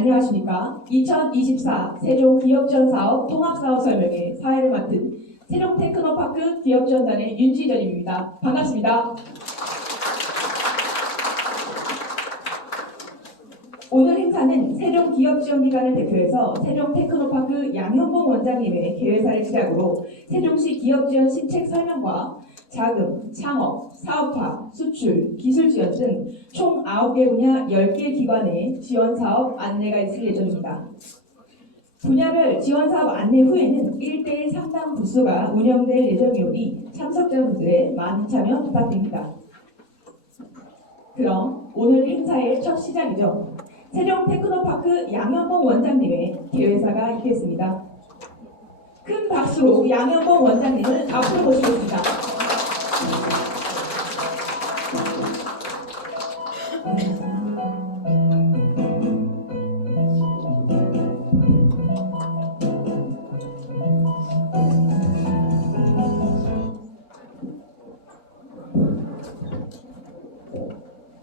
안녕하십니까. 2024 세종 기업지원 사업 통합사업 설명회 사회를 맡은 세종 테크노파크 기업지원단의 윤지전입니다. 반갑습니다. 오늘 행사는 세종 기업지원기관을 대표해서 세종 테크노파크 양현봉 원장님의 개회사를 시작으로 세종시 기업지원 시책 설명과 자금, 창업, 사업화, 수출, 기술 지원 등 총 9개 분야 10개 기관의 지원 사업 안내가 있을 예정입니다. 분야별 지원 사업 안내 후에는 1대1 상담 부스가 운영될 예정이오니 참석자분들의 많은 참여 부탁드립니다. 그럼 오늘 행사의 첫 시작이죠. 세종 테크노파크 양현봉 원장님의 개회사가 있겠습니다. 큰 박수로 양현봉 원장님을 앞으로 모시겠습니다.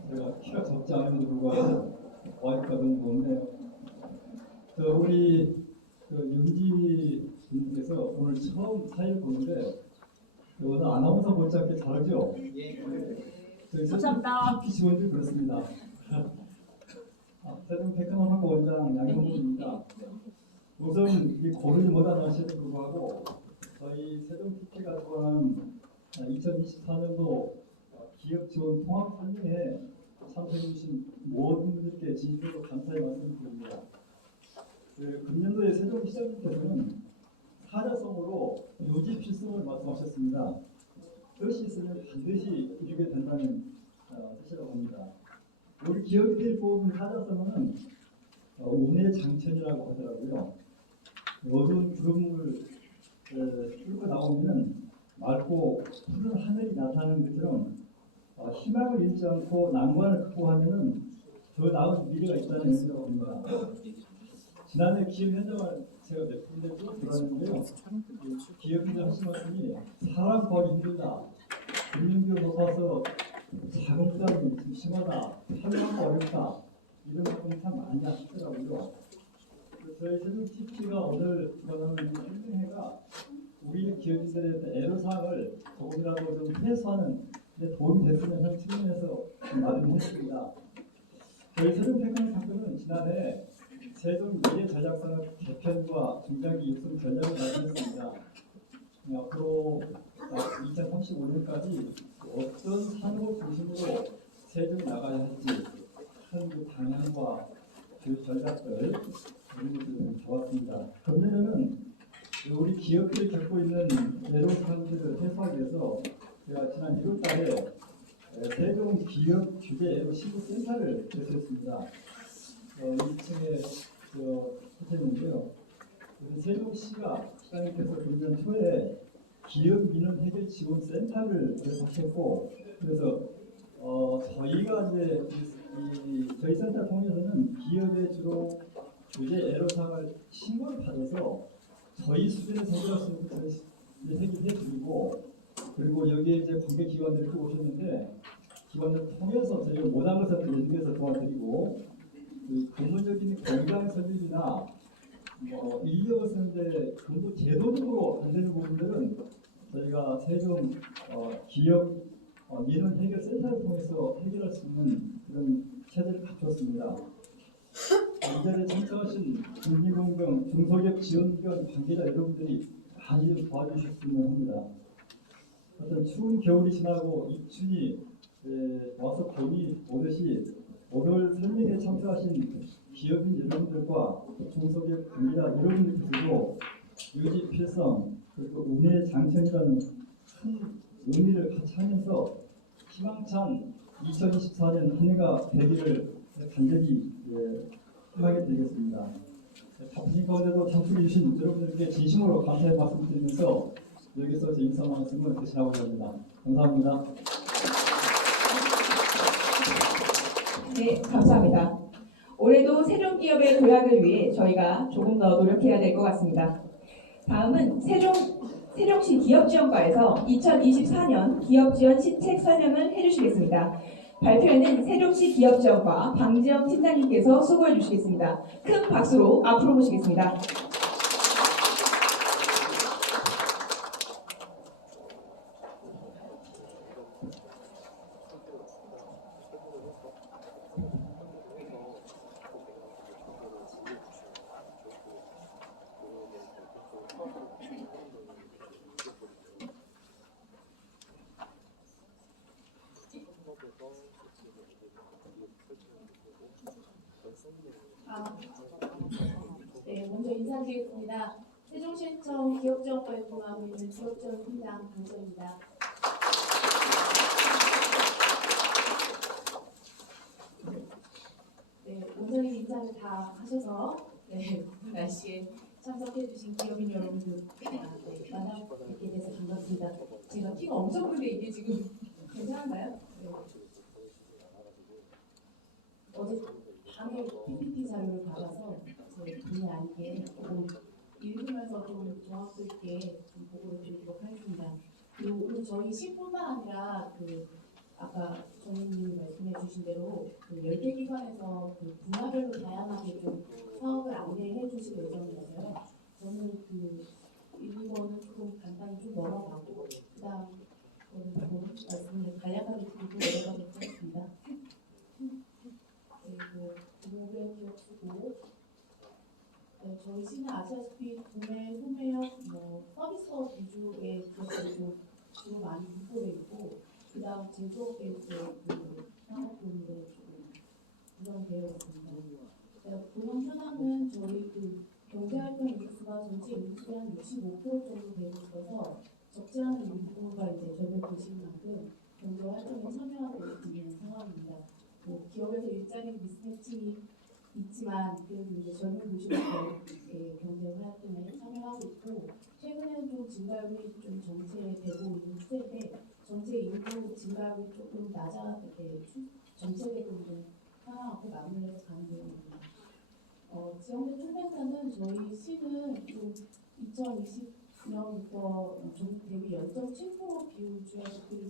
제가 키가 적지 않음에도 불구하고 와이프가 너무 좋은데요. 우리 윤지님께서 오늘 처음 사회를 보는데 오늘 아나운서 못지않게 잘하죠? 감사합니다. PC원들 그렇습니다. 세종 테크노파크 원장 양현봉입니다. 우선 이 고민을 못한 아시에도 불구하고 저희 세종 TP가 주관하는 2024년도 기업 지원 통합 설명회에 참석해주신 모든 분들께 진심으로 감사의 말씀을 드립니다. 금년도에 세종시장님께서는 사자성어로 요지 필성을 말씀하셨습니다. 뜻이 있으면 반드시 이루게 된다는 뜻이라고 합니다. 우리 기업인들이 뽑은 사자성어는 운해장천이라고 하더라고요. 어두운 구름을 뚫고 나오면 맑고 푸른 하늘이 나타나는 것처럼 희망을 잃지 않고 난관을 극복하면은 더 나은 미래가 있다는 의미라고 합니다. 지난해 기업 현장을 제가 몇 군데 쭉 들었는데요. 기업인들 하신 말씀이 사람 구하기 힘들다. 금융비가 높아서 자금 부담이 좀 심하다. 활용하기 어렵다. 이런 말씀 참 많이 하시더라고요. 저희 세종 TP가 오늘 주관하는 이 설명회가 우리 기업인들의 애로사항을 조금이라도 좀 해소하는 데 도움이 됐으면 하는 측면에서 마련했습니다. 저희 세종 테크노파크는 지난해 세종 미래 전략산업 개편과 중장기 육성 전략을 마련했습니다. 앞으로 2035년까지 어떤 산업을 중심으로 세종이 나가야 할지 큰 그 방향과 그 전략들 이런 것들을 잡았습니다. 금년에는 우리 기업들이 겪고 있는 애로운 사항들을 해소하기 위해서 제가 지난 1월달에 세종 기업 규제 애로 신고센터를 개설했습니다. 2층에 호텔인데요. 세종시가 시장님께서 금년 초에 기업 민원 해결 지원 센터를 개설하셨고, 그래서 저희가 이제 저희 센터 통해서는 기업의 주로 규제 애로사항을 신고를 받아서 저희 수준에서 해결할 수 있는 것을 해결해드리고, 그리고 여기에 이제 관계 기관들이 또 오셨는데 기관을 통해서 저희가 못한 것을 연구해서 도와드리고, 그 근본적인 공장 설립이나 인력을 쓰는데 근본 제도적으로 안 되는 부분들은 저희가 세종 기업 민원 해결 센터를 통해서 해결할 수 있는 그런 체제를 갖췄습니다. 이 자리에 참석하신 중기공경, 중소기업 지원기관 관계자 여러분들이 많이 좀 도와주셨으면 합니다. 어떤 추운 겨울이 지나고 입춘이 와서 봄이 오듯이 오늘 설명에 참석하신 기업인 여러분들과 중소기업 관계자 여러분들께서도 유지 필성 그리고 운해장천이라는 큰 의미를 같이 하면서 희망찬 2024년 한 해가 되기를 간절히 희망해 드리겠습니다. 바쁘신 가운데도 참석해 주신 여러분들께 진심으로 감사의 말씀 드리면서 여기서 제 인사 말씀을 대신하고자 합니다. 감사합니다. 네, 감사합니다. 올해도 세종 기업의 도약을 위해 저희가 조금 더 노력해야 될 것 같습니다. 다음은 세종시 기업지원과에서 2024년 기업지원 시책 설명을 해주시겠습니다. 발표에는 세종시 기업지원과 방지영 팀장님께서 수고해 주시겠습니다. 큰 박수로 앞으로 모시겠습니다. 네, 먼저 인사드리겠습니다. 세종시청 기업지원과에 근무하고 있는 기업지원 팀장 강정입니다. 네, 원장님 인사를 다 하셔서 날씨에 참석해주신 기업인 여러분들 만나 뵙게 돼서 반갑습니다. 제가 키가 엄청 큰데 이게 지금 괜찮은가요? 네. 어제 밤에 PPT 자료를 받아서 제 본의 아니게 조금 읽으면서 좀 정확도 있게 좀 보고를 드리도록 하겠습니다. 그리고 오늘 저희 시뿐만 아니라 아까 전무님이 말씀해 주신 대로 10개 기관에서 분야별로 다양하게 좀 사업을 안내해 주실 예정이라서요. 저는 1번은 조금 간단히 좀 넘어가고 그 다음 거는 말씀을 간략하게 드리고 내려가도록 하겠습니다. 그리고 공업의 기업 수고 저희 시는 아시다시피 구매, 소매역, 서비스업 위주의 기업들이 좀 주로 많이 분포되어 있고 그 다음 제조업 베이스의 산업군으로 조금 구성되어 있습니다. 보험 현황은 저희 경제활동 인구수가 전체 인구수의 한 65% 정도 되고 있어서 적지 않은 인구가 이제 저녁 드시는 만큼 경제활동에 참여하고 있는 상황입니다. 기업에서 일자리 미스매치 있지만 그래도 이제 젊은 도시로서 경제 활동에 참여하고 있고 최근에는 좀 증가율이 좀 정체되고 있는 추세인데 전체 인구 증가율이 조금 정체되고 있는 상황하고 맞물려서 가는 내용입니다. 지역내 총생산은 저희 시는 좀 2020년부터 전국 대비 0.7% 비율주에서 좀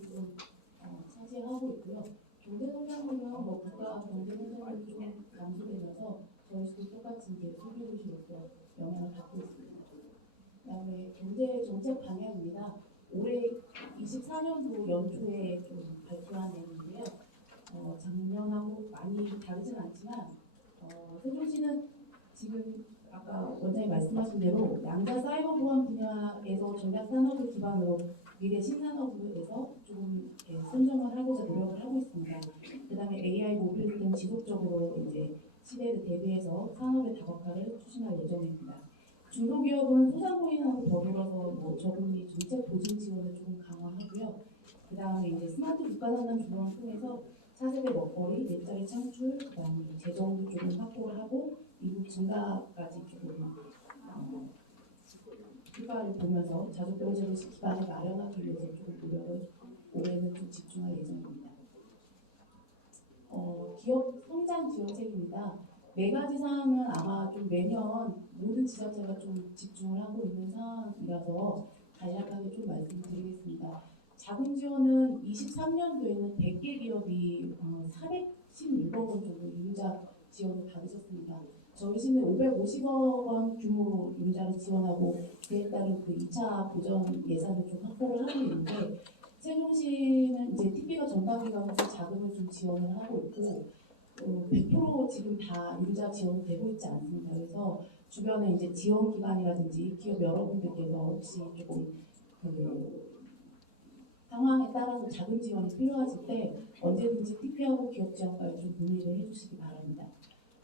차지하고 있고요. 경제 성장률은 국가 경제 성장률이 좀 감소되면서 저희 시도 똑같이 이제 소비도시로서 영향을 받고 있습니다. 그다음에 경제 정책 방향입니다. 올해 24년도 연초에 좀 발표한 내용인데요. 작년하고 많이 다르진 않지만 세종시는 지금 아까 원장님 말씀하신 대로 양자 사이버 보안 분야에서 전략 산업을 기반으로 미래 신산업에서 조금 선정을 하고자 노력을 하고 있습니다. 그다음에 AI 모빌리티는 지속적으로 이제 시대를 대비해서 산업의 다각화를 추진할 예정입니다. 중소기업은 소상공인하고 더불어서 저금리 정책 보증 지원을 조금 강화하고요. 그다음에 이제 스마트 국가산단 조정을 통해서 차세대 먹거리, 일자리 창출, 그다음에 재정도 조금 확보를 하고 미국 증가까지 조금 효과를 보면서 자족 경제를 기반을 마련하기 위해서 조금 노력을 올해는 좀 집중할 예정입니다. 기업 성장 지원책입니다. 4가지 사항은 아마 좀 매년 모든 지자체가 좀 집중을 하고 있는 상황이라서 간략하게 좀 말씀드리겠습니다. 자금 지원은 23년도에는 100개 기업이 416억 원 정도 융자 지원을 받으셨습니다. 저희 시는 550억 원 규모로 융자를 지원하고 그에 따른 2차 보전 예산을 좀 확보를 하고 있는데 세종시는 이제 TP가 전담기관에서 자금을 좀 지원을 하고 있고 100% 지금 다 융자 지원이 되고 있지 않습니다. 그래서 주변에 이제 지원기관이라든지 기업 여러분들께서 혹시 조금 상황에 따라서 자금 지원이 필요하실 때 언제든지 TP하고 기업지원과에 좀 문의를 해주시기 바랍니다.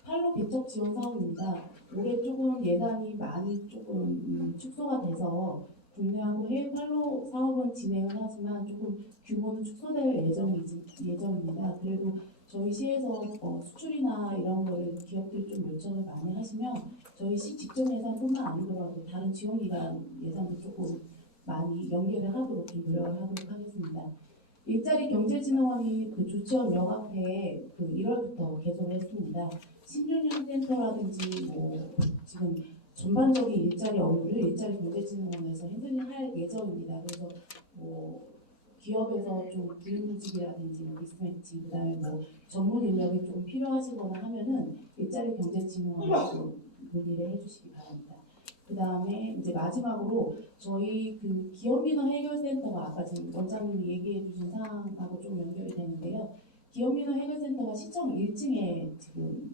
팔로 개척 지원 사업입니다. 올해 조금 예산이 많이 조금 축소가 돼서 국내하고 해외 팔로 사업은 진행을 하지만 조금 규모는 축소될 예정입니다. 그래도 저희 시에서 수출이나 이런 거를 기업들이 좀 요청을 많이 하시면 저희 시 직접 예산뿐만 아니더라도 다른 지원기관 예산도 조금 많이 연계를 하도록 좀 노력을 하도록 하겠습니다. 일자리 경제진흥원이 조치원 명확회에 1월부터 개설을 했습니다. 신윤현 센터라든지 지금 전반적인 일자리 업무를 일자리 경제진흥원에서 핸들링할 예정입니다. 그래서 기업에서 좀 기능구직이라든지 미스매치, 그다음에 뭐 전문 인력이 좀 필요하시거나 하면은 일자리 경제진흥원으로 문의를 해주시기 바랍니다. 그다음에 이제 마지막으로 저희 그 기업민원 해결센터가 아까 지금 원장님이 얘기해주신 사항하고 좀 연결이 되는데요. 기업민원 해결센터가 시청 1층에 지금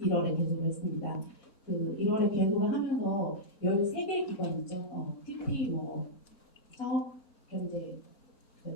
1월에 개소를 했습니다. 그 1월에 개소를 하면서 13개 기관 있죠. TP 뭐 창업경제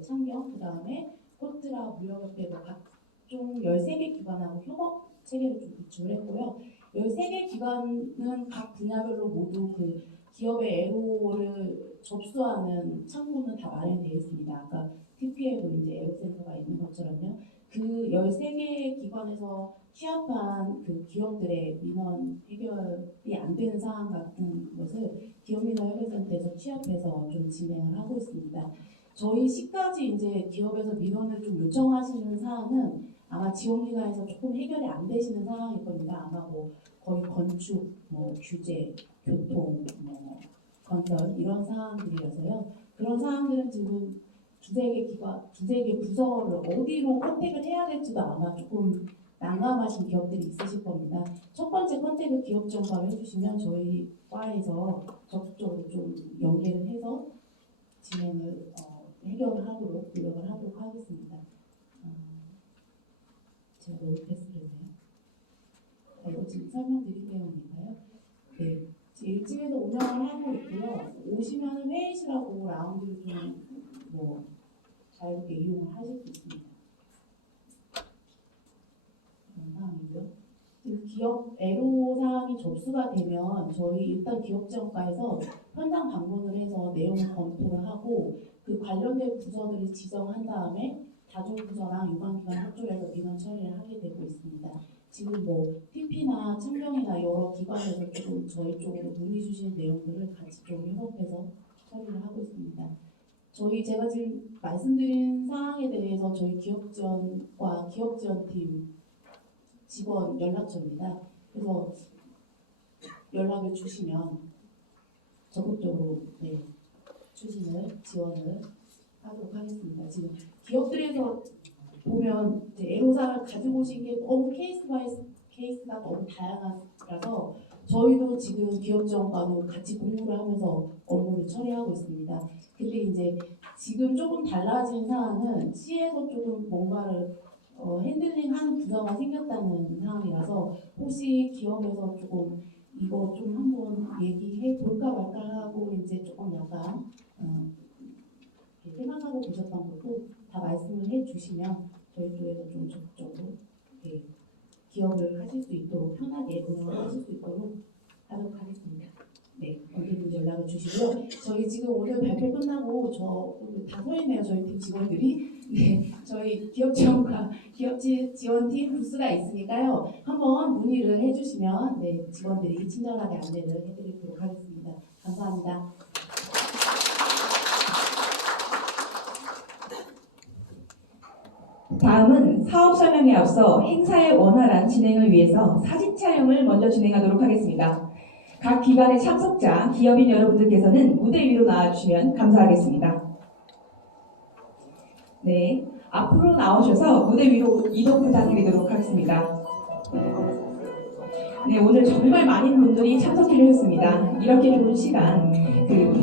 창경, 그다음에 코트라 무역협회 뭐 각종 13개 기관하고 협업 체계를 좀 구축을 했고요. 13개 기관은 각 분야별로 모두 그 기업의 애로를 접수하는 창구는 다 마련되어 있습니다. 아까 TP에도 이제 애로센터가 있는 것처럼요. 그 13개 기관에서 취합한 그 기업들의 민원 해결이 안 되는 사항 같은 것을 기업민원 해결센터에서 취합해서 좀 진행을 하고 있습니다. 저희 시까지 이제 기업에서 민원을 좀 요청하시는 사항은 아마 지원기관에서 조금 해결이 안 되시는 상황일 겁니다. 아마 뭐 거의 건축, 뭐 규제, 교통, 뭐 건설 이런 사항들이라서요. 그런 사항들은 지금 두세 개 부서를 어디로 컨택을 해야 될지도 아마 조금 난감하신 기업들이 있으실 겁니다. 첫 번째 컨택을 기업 정보를 해주시면 저희 과에서 적극적으로 좀 연계를 해서 진행을 해결을 하도록 노력을 하도록 하겠습니다. 제가 너무 패스를 했네요. 이거 지금 설명드릴 내용인가요? 네. 일찍에서 운영을 하고 있고요. 오시면 회의실하고 라운지를 좀 뭐 자유롭게 이용을 하실 수 있습니다. 그런 상황이고요. 지금 기업 애로사항이 접수가 되면 저희 일단 기업지원과에서 현장 방문을 해서 내용을 검토를 하고 그 관련된 부서들을 지정한 다음에 다중부서랑 유관기관 협조해서 민원 처리를 하게 되고 있습니다. 지금 뭐 TP나 청명이나 여러 기관에서 조금 저희 쪽으로 문의 주신 내용들을 같이 좀 협업해서 처리를 하고 있습니다. 제가 지금 말씀드린 사항에 대해서 저희 기업지원과 기업지원팀 직원 연락처입니다. 그래서 연락을 주시면 적극적으로 추진을 지원을 하도록 하겠습니다. 지금 기업들에서 보면 이제 애로사항을 가지고 오신 게 너무 케이스가 너무 다양하라서 저희도 지금 기업지원과도 같이 공유를 하면서 업무를 처리하고 있습니다. 근데 이제 지금 조금 달라진 사항은 시에서 조금 뭔가를 핸들링하는 부서가 생겼다는 상황이라서 혹시 기업에서 조금 이거 좀 한번 얘기해 볼까 말까 하고 이제 조금 약간 생각하고 계셨던 것도 다 말씀을 해주시면 저희 쪽에서 좀 적극적으로 기업을 하실 수 있도록 편하게 운영을 하실 수 있도록 하도록 하겠습니다. 네, 언제든지 연락을 주시고요. 저희 지금 오늘 발표 끝나고 오늘 다 서 있네요. 저희 팀 직원들이. 네, 저희 기업지원과 기업지원팀 부스가 있으니까요. 한번 문의를 해주시면 직원들이 친절하게 안내를 해드리도록 하겠습니다. 감사합니다. 다음은 사업 설명에 앞서 행사의 원활한 진행을 위해서 사진 촬영을 먼저 진행하도록 하겠습니다. 각 기관의 참석자, 기업인 여러분들께서는 무대 위로 나와주시면 감사하겠습니다. 네, 앞으로 나오셔서 무대 위로 이동 부탁드리도록 하겠습니다. 네, 오늘 정말 많은 분들이 참석해 주셨습니다. 이렇게 좋은 시간,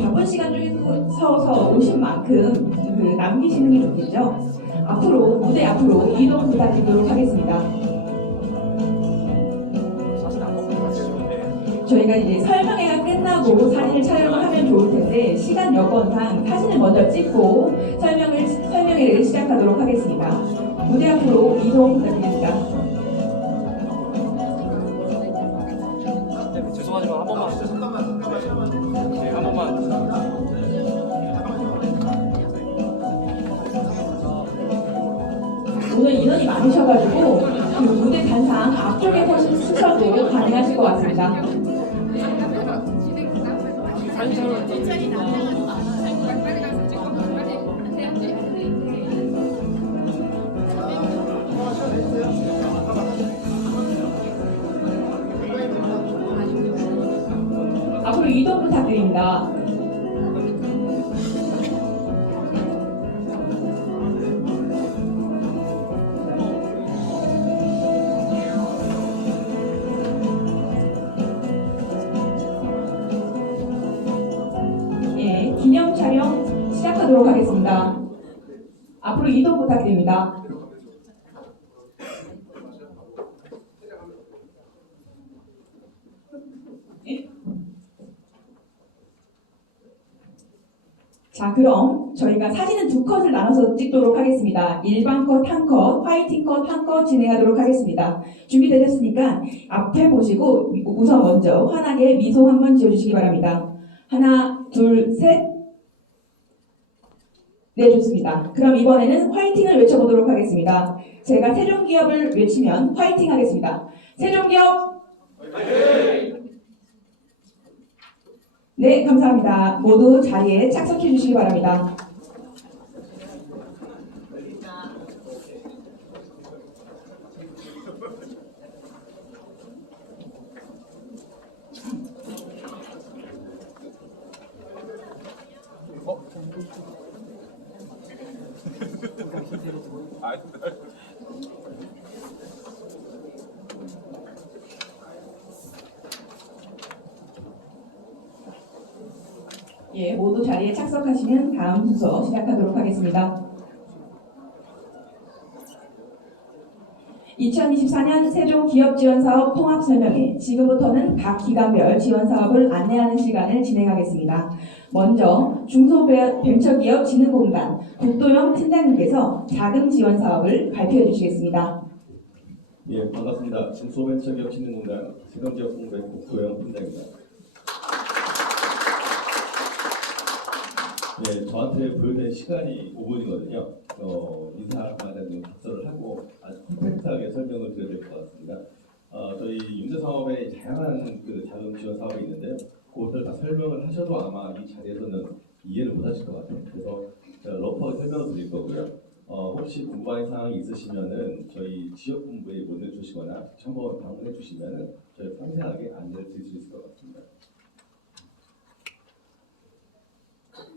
바쁜 시간 중에서 서서 오신 만큼 남기시는 게 좋겠죠? 앞으로, 무대 앞으로 이동 부탁드리도록 하겠습니다. 저희가 이제 설명회가 끝나고 사진을 촬영을 하면 좋을 텐데 시간 여건상 사진을 먼저 찍고 설명회를 시작하도록 하겠습니다. 무대 앞으로 이동 부탁드립니다. 죄송하지만 한 번만. 네, 한 번만. 오늘 인원이 많으셔가지고 무대 단상 앞쪽에 서셔도 가능하실 것 같습니다. 앞으로 이동 부탁드립니다. 시작하도록 하겠습니다. 앞으로 이동 부탁드립니다. 자, 그럼 저희가 사진은 두 컷을 나눠서 찍도록 하겠습니다. 일반 컷 한 컷, 화이팅 컷 한 컷 진행하도록 하겠습니다. 준비되셨으니까 앞에 보시고 우선 먼저 환하게 미소 한번 지어주시기 바랍니다. 하나, 둘, 셋. 네, 좋습니다. 그럼 이번에는 화이팅을 외쳐보도록 하겠습니다. 제가 세종기업을 외치면 화이팅 하겠습니다. 세종기업! 네, 감사합니다. 모두 자리에 착석해 주시기 바랍니다. 예, 모두 자리에 착석하시면 다음 순서 시작하도록 하겠습니다. 2024년 세종기업지원사업 통합설명회, 지금부터는 각 기관별 지원사업을 안내하는 시간을 진행하겠습니다. 먼저 중소벤처기업진흥공단 국도영 팀장님께서 자금 지원사업을 발표해 주시겠습니다. 예, 반갑습니다. 중소벤처기업진흥공단 세종기업공단 국도영 팀장입니다. 예, 저한테 부여된 시간이 5분이거든요. 인사말에 답변을 하고 아주 컴팩트하게 설명을 드려야 될 것 같습니다. 저희 윤대사업에 다양한 자금 지원 사업이 있는데요. 그것들 다 설명을 하셔도 아마 이 자리에서는 이해를 못하실 것 같아요. 그래서 제가 러프하게 설명을 드릴 거고요. 혹시 궁금한 사항이 있으시면은 저희 지역본부에 문의를 주시거나 한번 방문해 주시면은 저희 상세하게 안내를 드릴 수 있을 것 같습니다.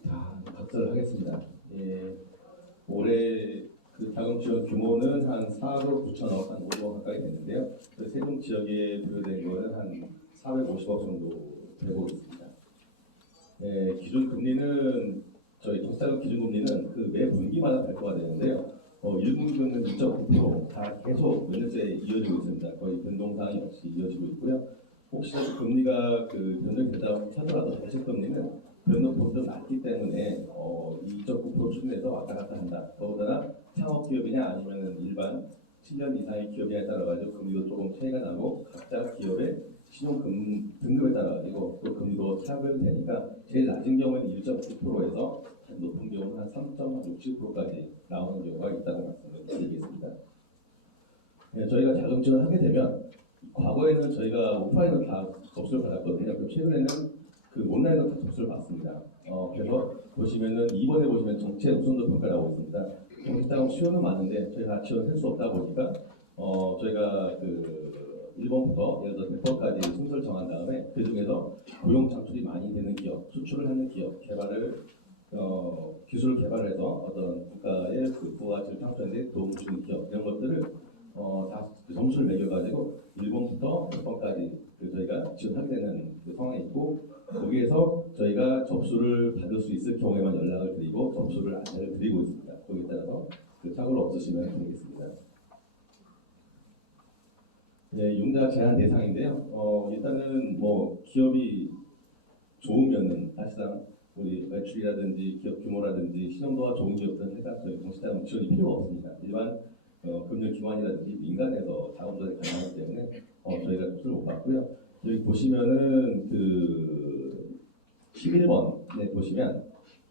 자, 답변을 하겠습니다. 예, 올해 자금 지원 규모는 한 4억 9천억, 한 5억 가까이 됐는데요. 세종 지역에 부여된 거는 한 450억 정도 되고 있습니다. 예, 기준 금리는 저희 정자금 기준 금리는 매 분기마다 발표가 되는데요. 1분기는 2.9%, 다 계속 몇 년째 이어지고 있습니다. 거의 변동사항이 없이 이어지고 있고요. 혹시라도 금리가 변동이 되다 하더라도 정책 금리는 변동폭이 좀 낮기 때문에 2.9% 수준에서 왔다 갔다 한다. 더군다나 창업 기업이냐 아니면 일반 7년 이상의 기업이냐에 따라 가지고 금리도 조금 차이가 나고 각자 기업의 신용 등급에 따라 가지고 또 금리도 차별이 되니까 제일 낮은 경우에는 1.9%에서 높은 경우는 한 3.60%까지 나오는 경우가 있다는 말씀을 드리겠습니다. 네, 저희가 자금 지원을 하게 되면 과거에는 저희가 오프라인으로 다 접수를 받았거든요. 최근에는 온라인으로 다 접수를 받습니다. 그래서 보시면은 이번에 보시면 정책 우선도 평가라고 있습니다. 정책당 수요는 많은데 저희가 지원할 수 없다 보니까 저희가 1번부터 예를 들어 100번까지 순서를 정한 다음에 그 중에서 고용 창출이 많이 되는 기업, 수출을 하는 기업, 개발을 기술을 개발해서 어떤 국가의 부가가치를 창출하는 데 도움을 주는 기업 이런 것들을 다 점수를 매겨가지고 1번부터 100번까지 저희가 지원하게 되는 상황이 있고 거기에서 저희가 접수를 받을 수 있을 경우에만 연락을 드리고 접수를 안내를 드리고 있습니다. 거기에 따라서 착오를 없으시면 되겠습니다. 네, 융자 제한 대상인데요. 일단은 기업이 좋으면은 사실상 우리 매출이라든지 기업 규모라든지 신용도가 좋은 기업들은 해당 저희 공시자금 지원이 필요가 없습니다. 일반 금융기관이라든지 민간에서 자금조달이 가능하기 때문에 저희가 접수를 못 받고요. 여기 보시면은 11번에 보시면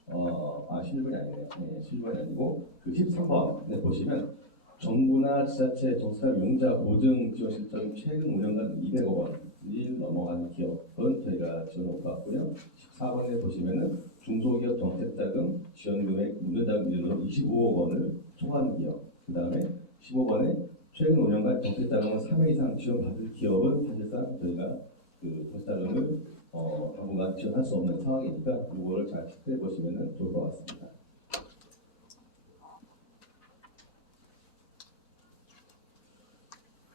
11번이 아니네요. 네, 11번이 아니고 13번에 보시면 정부나 지자체 정책사업 용자 보증 지원 실적이 최근 5년간 200억 원이 넘어가는 기업은 저희가 지원을 못 받고요. 14번에 보시면은 중소기업 정책자금 지원 금액 문제자금 기준으로 25억 원을 초과하는 기업. 그 다음에 15번에 최근 5년간 정책자금을 3회 이상 지원받을 기업은 사실상 저희가 정책자금을 당분간 지원할 수 없는 상황이니까 이거를 잘 체크해 보시면 좋을 것 같습니다.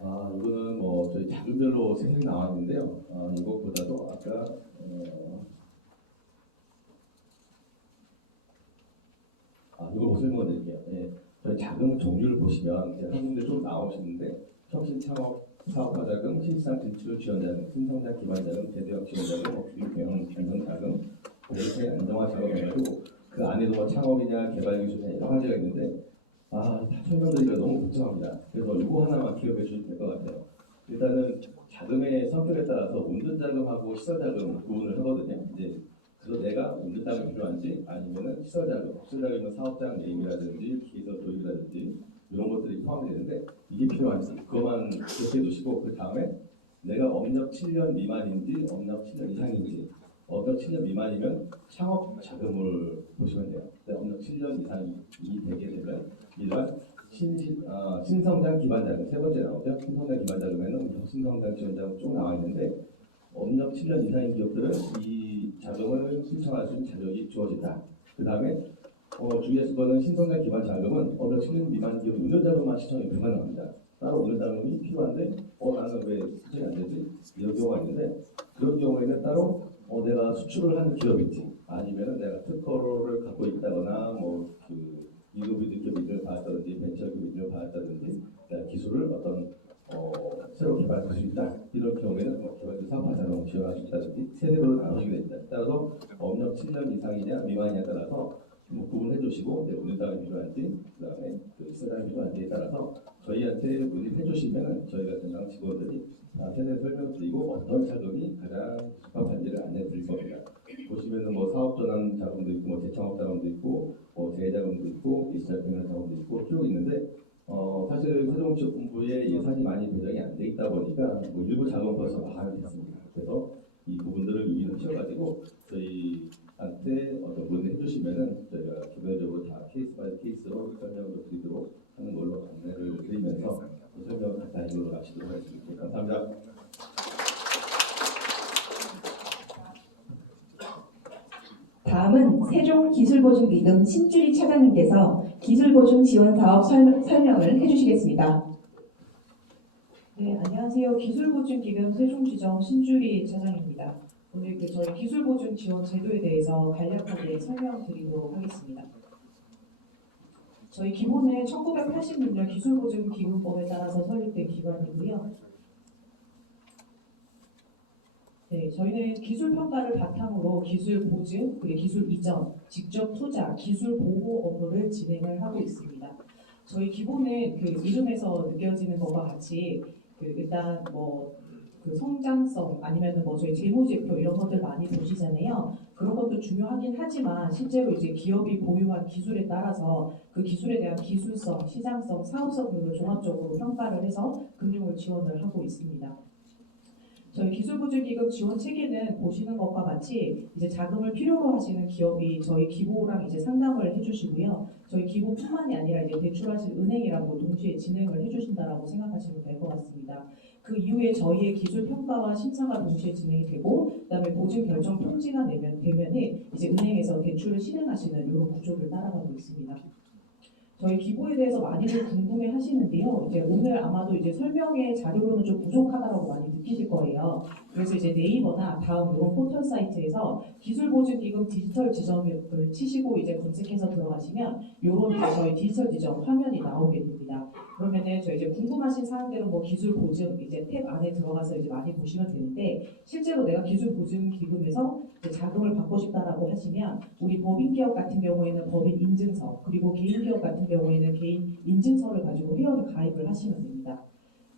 이거는 저희 자금별로 세색이 나왔는데요. 이것보다도 아까 자금 종류를 보시면 이제 한 군데 좀 나오시는데 혁신 창업 사업화 자금, 실시장 진출 지원 자금, 신성장 기반 자금, 대대학 지원 자금, 업종 경영 안정 자금, 공동체 안정화 자금 해가지고 그 안에도 뭐 창업이냐 개발 기술이냐 여러 가지가 있는데 다 설명드리기가 너무 복잡합니다. 그래서 이거 하나만 기억해 주시면 될 것 같아요. 일단은 자금의 성격에 따라서 운전 자금하고 시설 자금 구분을 하거든요. 이제 그래서 내가 운전 자금이 필요한지 아니면은 시설 자금은 사업장 네임이라든지 기술 도입이라든지 이런 것들이 포함이 되는데 이게 필요한지 그것만 기억해 두시고 그 다음에 내가 업력 7년 미만인지 업력 7년 이상인지 업력 7년 미만이면 창업 자금을 보시면 돼요. 근데 업력 7년 이상이 되게 되면 이러한 신성장 기반 자금 세 번째 나오죠. 신성장 기반 자금에는 신성장 지원 자금 쭉 나와 있는데 업력 7년 이상인 기업들은 이 자금을 신청할 수 있는 자격이 주어진다. 그 다음에 주의하실 신성장 기반 자금은 업력 7년 미만 기업 운전 자금만 신청이 불가능합니다. 따로 운전 자금이 필요한데 나는 왜 신청이 안 되지? 이런 경우가 있는데 그런 경우에는 따로 내가 수출을 하는 기업인지 아니면은 내가 특허를 갖고 있다거나 뭐그 이노비드 기업을 받았다든지 벤처 기업을 받았다든지 기술을 새로 개발할 수 있다 이런 경우에는 개발자 사업화 자금을 지원할 수 있다든지 세대별로 나누시게 됩니다. 따라서 업력 7년 이상이냐 미만이냐에 따라서 구분해 주시고 운전자금이 필요한지 그다음에 시설자금이 필요한지에 따라서 저희한테 문의해 주시면 저희가 전담 직원들이 세대 설명드리고 어떤 자금이 가장 적합한지를 안내 드릴 겁니다. 보시면은 사업 전환 자금도 있고 재창업 자금도 있고 재해 자금도 있고 이시장 평면 자금도 있고 쭉 있는데 사실 세종지역본부에 예산이 많이 배정이 안 돼 있다 보니까 일부 자금 벌써 마감이 됐습니다. 그래서 이 부분들을 유의를 하셔가지고 저희한테 문의해 주시면은 저희가 기본적으로 다 케이스 바이 케이스로 설명을 드리도록 하는 걸로 안내를 드리면서 설명을 간단히 이걸로 마치도록 하겠습니다. 감사합니다. 다음은 세종기술보증기금 신주리 차장님께서 기술보증 지원 사업 설명을 해주시겠습니다. 네, 안녕하세요. 기술보증기금 세종지점 신주리 차장입니다. 오늘 저희 기술보증 지원 제도에 대해서 간략하게 설명드리도록 하겠습니다. 저희 기본은 1986년 기술보증기금법에 따라서 설립된 기관이고요. 네, 저희는 기술 평가를 바탕으로 기술 보증, 그리고 기술 이전, 직접 투자, 기술 보호 업무를 진행을 하고 있습니다. 저희 기본은 이름에서 느껴지는 것과 같이 일단 성장성 아니면은 저희 재무제표 이런 것들 많이 보시잖아요. 그런 것도 중요하긴 하지만 실제로 이제 기업이 보유한 기술에 따라서 그 기술에 대한 기술성, 시장성, 사업성 등을 종합적으로 평가를 해서 금융을 지원을 하고 있습니다. 저희 기술보증기금 지원 체계는 보시는 것과 같이 이제 자금을 필요로 하시는 기업이 저희 기보랑 이제 상담을 해주시고요. 저희 기보뿐만이 아니라 이제 대출하실 은행이랑도 동시에 진행을 해주신다라고 생각하시면 될 것 같습니다. 그 이후에 저희의 기술 평가와 심사가 동시에 진행이 되고, 그다음에 보증 결정 통지가 되면은 이제 은행에서 대출을 실행하시는 이런 구조를 따라가고 있습니다. 저희 기보에 대해서 많이들 궁금해 하시는데요. 이제 오늘 아마도 이제 설명의 자료로는 좀 부족하다고 많이 느끼실 거예요. 그래서 이제 네이버나 다음 이런 포털 사이트에서 기술보증기금 디지털 지점을 치시고 이제 검색해서 들어가시면 이런 이제 저희 디지털 지점 화면이 나오게 됩니다. 그러면은 저 이제 궁금하신 사항들은 기술보증 이제 탭 안에 들어가서 이제 많이 보시면 되는데, 실제로 내가 기술보증기금에서 자금을 받고 싶다라고 하시면 우리 법인기업 같은 경우에는 법인 인증서, 그리고 개인기업 같은 경우에는 개인 인증서를 가지고 회원을 가입을 하시면 됩니다.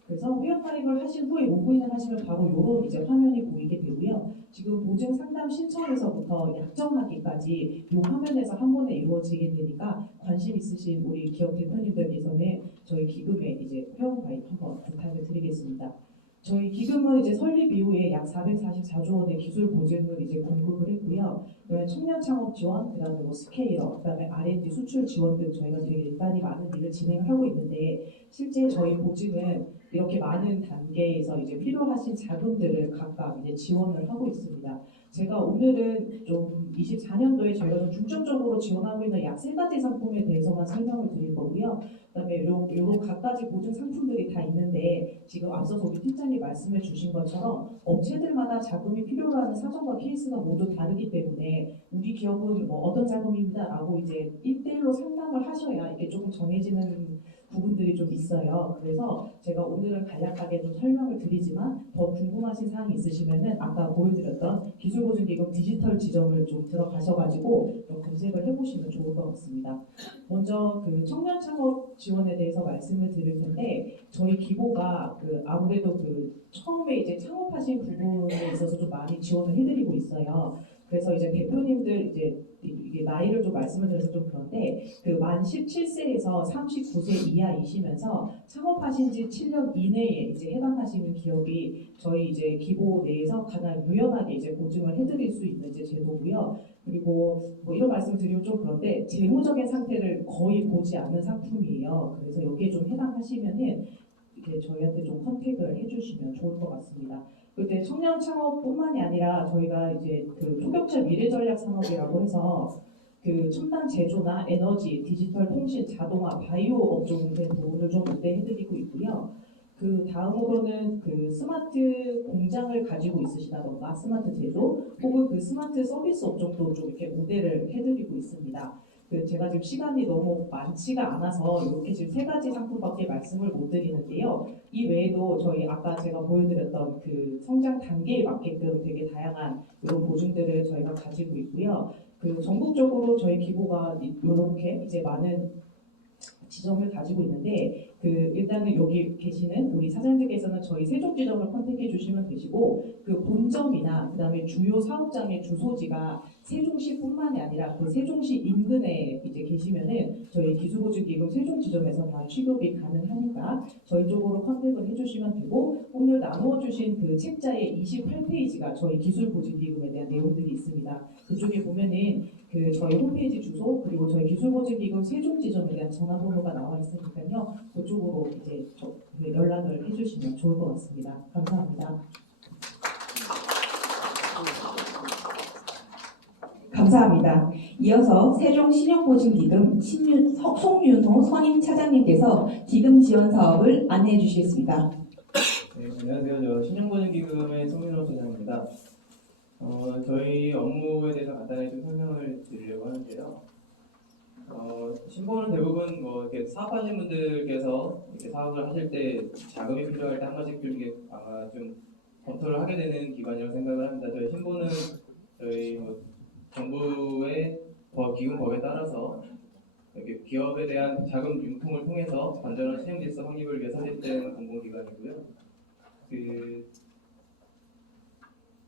그래서 회원 가입을 하신 후에 로그인을 하시면 바로 이런 이제 화면이 보이게 되고요. 지금 보증 상담 신청에서부터 약정하기까지 이 화면에서 한 번에 이루어지게 되니까 관심 있으신 우리 기업 대표님들께서는 저희 기금에 이제 회원 가입 한번 부탁을 드리겠습니다. 저희 기금은 이제 설립 이후에 약 444조 원의 기술 보증을 이제 공급을 했고요. 그다음에 청년 창업 지원, 그다음에 스케일업, 그다음에 R&D 수출 지원 등 저희가 되게 일단이 많은 일을 진행을 하고 있는데, 실제 저희 보증은 이렇게 많은 단계에서 이제 필요하신 자금들을 각각 이제 지원을 하고 있습니다. 제가 오늘은 좀 24년도에 저희가 좀 중점적으로 지원하고 있는 약 3가지 상품에 대해서만 설명을 드릴 거고요. 그다음에 요런 각가지 보증 상품들이 다 있는데 지금 앞서서 우리 팀장님 말씀해 주신 것처럼 업체들마다 자금이 필요로 하는 사정과 케이스가 모두 다르기 때문에 우리 기업은 뭐 어떤 자금입니다라고 이제 1대1로 상담을 하셔야 이게 조금 정해지는 부분들이 좀 있어요. 그래서 제가 오늘은 간략하게 좀 설명을 드리지만 더 궁금하신 사항이 있으시면은 아까 보여드렸던 기술보증기금 디지털 지점을 좀 들어가셔가지고 좀 검색을 해보시면 좋을 것 같습니다. 먼저 그 청년 창업 지원에 대해서 말씀을 드릴 텐데 저희 기보가 그 아무래도 그 처음에 이제 창업하신 부분에 있어서 좀 많이 지원을 해드리고 있어요. 그래서 이제 대표님들 이제 이게 나이를 좀 말씀을 드려서 좀 그런데 그 만 17세에서 39세 이하이시면서 창업하신 지 7년 이내에 이제 해당하시는 기업이 저희 이제 기보 내에서 가장 유연하게 이제 보증을 해드릴 수 있는 이제 제도고요. 그리고 뭐 이런 말씀을 드리면 좀 그런데 재무적인 상태를 거의 보지 않는 상품이에요. 그래서 여기에 좀 해당하시면은 이렇게 저희한테 좀 컨택을 해주시면 좋을 것 같습니다. 그때 청년 창업뿐만이 아니라 저희가 이제 그 초격차 미래 전략 산업이라고 해서 그 첨단 제조나 에너지, 디지털 통신, 자동화, 바이오 업종 등 부분을 좀 우대해드리고 있고요. 그 다음으로는 그 스마트 공장을 가지고 있으시다던가 스마트 제조 혹은 그 스마트 서비스 업종도 좀 이렇게 우대를 해드리고 있습니다. 그 제가 지금 시간이 너무 많지가 않아서 이렇게 지금 3가지 상품밖에 말씀을 못 드리는데요. 이 외에도 저희 아까 제가 보여드렸던 그 성장 단계에 맞게끔 되게 다양한 이런 보증들을 저희가 가지고 있고요. 그 전국적으로 저희 기보가 이렇게 이제 많은 지점을 가지고 있는데 그 일단은 여기 계시는 우리 사장님들께서는 저희 세종지점을 컨택해 주시면 되시고 그 본점이나 그다음에 주요 사업장의 주소지가 세종시뿐만이 아니라 그 세종시 인근에 이제 계시면은 저희 기술보증기금 세종지점에서 다 취급이 가능하니까 저희 쪽으로 컨택을 해주시면 되고 오늘 나누어 주신 그 책자의 28페이지가 저희 기술보증기금에 대한 내용들이 있습니다. 그쪽에 보면은 그 저희 홈페이지 주소 그리고 저희 기술보증기금 세종지점에 대한 전화번호가 나와 있으니까요. 그쪽으로 이제 연락을 해주시면 좋을 것 같습니다. 감사합니다. 감사합니다. 이어서 세종신용보증기금 송윤호 선임 차장님께서 기금 지원 사업을 안내해 주시겠습니다. 네, 안녕하세요. 저 신용보증기금의 송민호 차장입니다. 저희 업무에 대해서 간단하게 좀 설명을 드리려고 하는데요. 신보는 대부분 뭐 이렇게 사업하시는 분들께서 이렇게 사업을 하실 때 자금이 필요할 때 한 번씩 좀 이게 아마 좀 검토를 하게 되는 기관이라고 생각을 합니다. 저희 신보는 저희 뭐 정부의 기금법에 따라서 이렇게 기업에 대한 자금 융통을 통해서 건전한 신용질서 확립을 위해 설립된 공공기관이고요. 그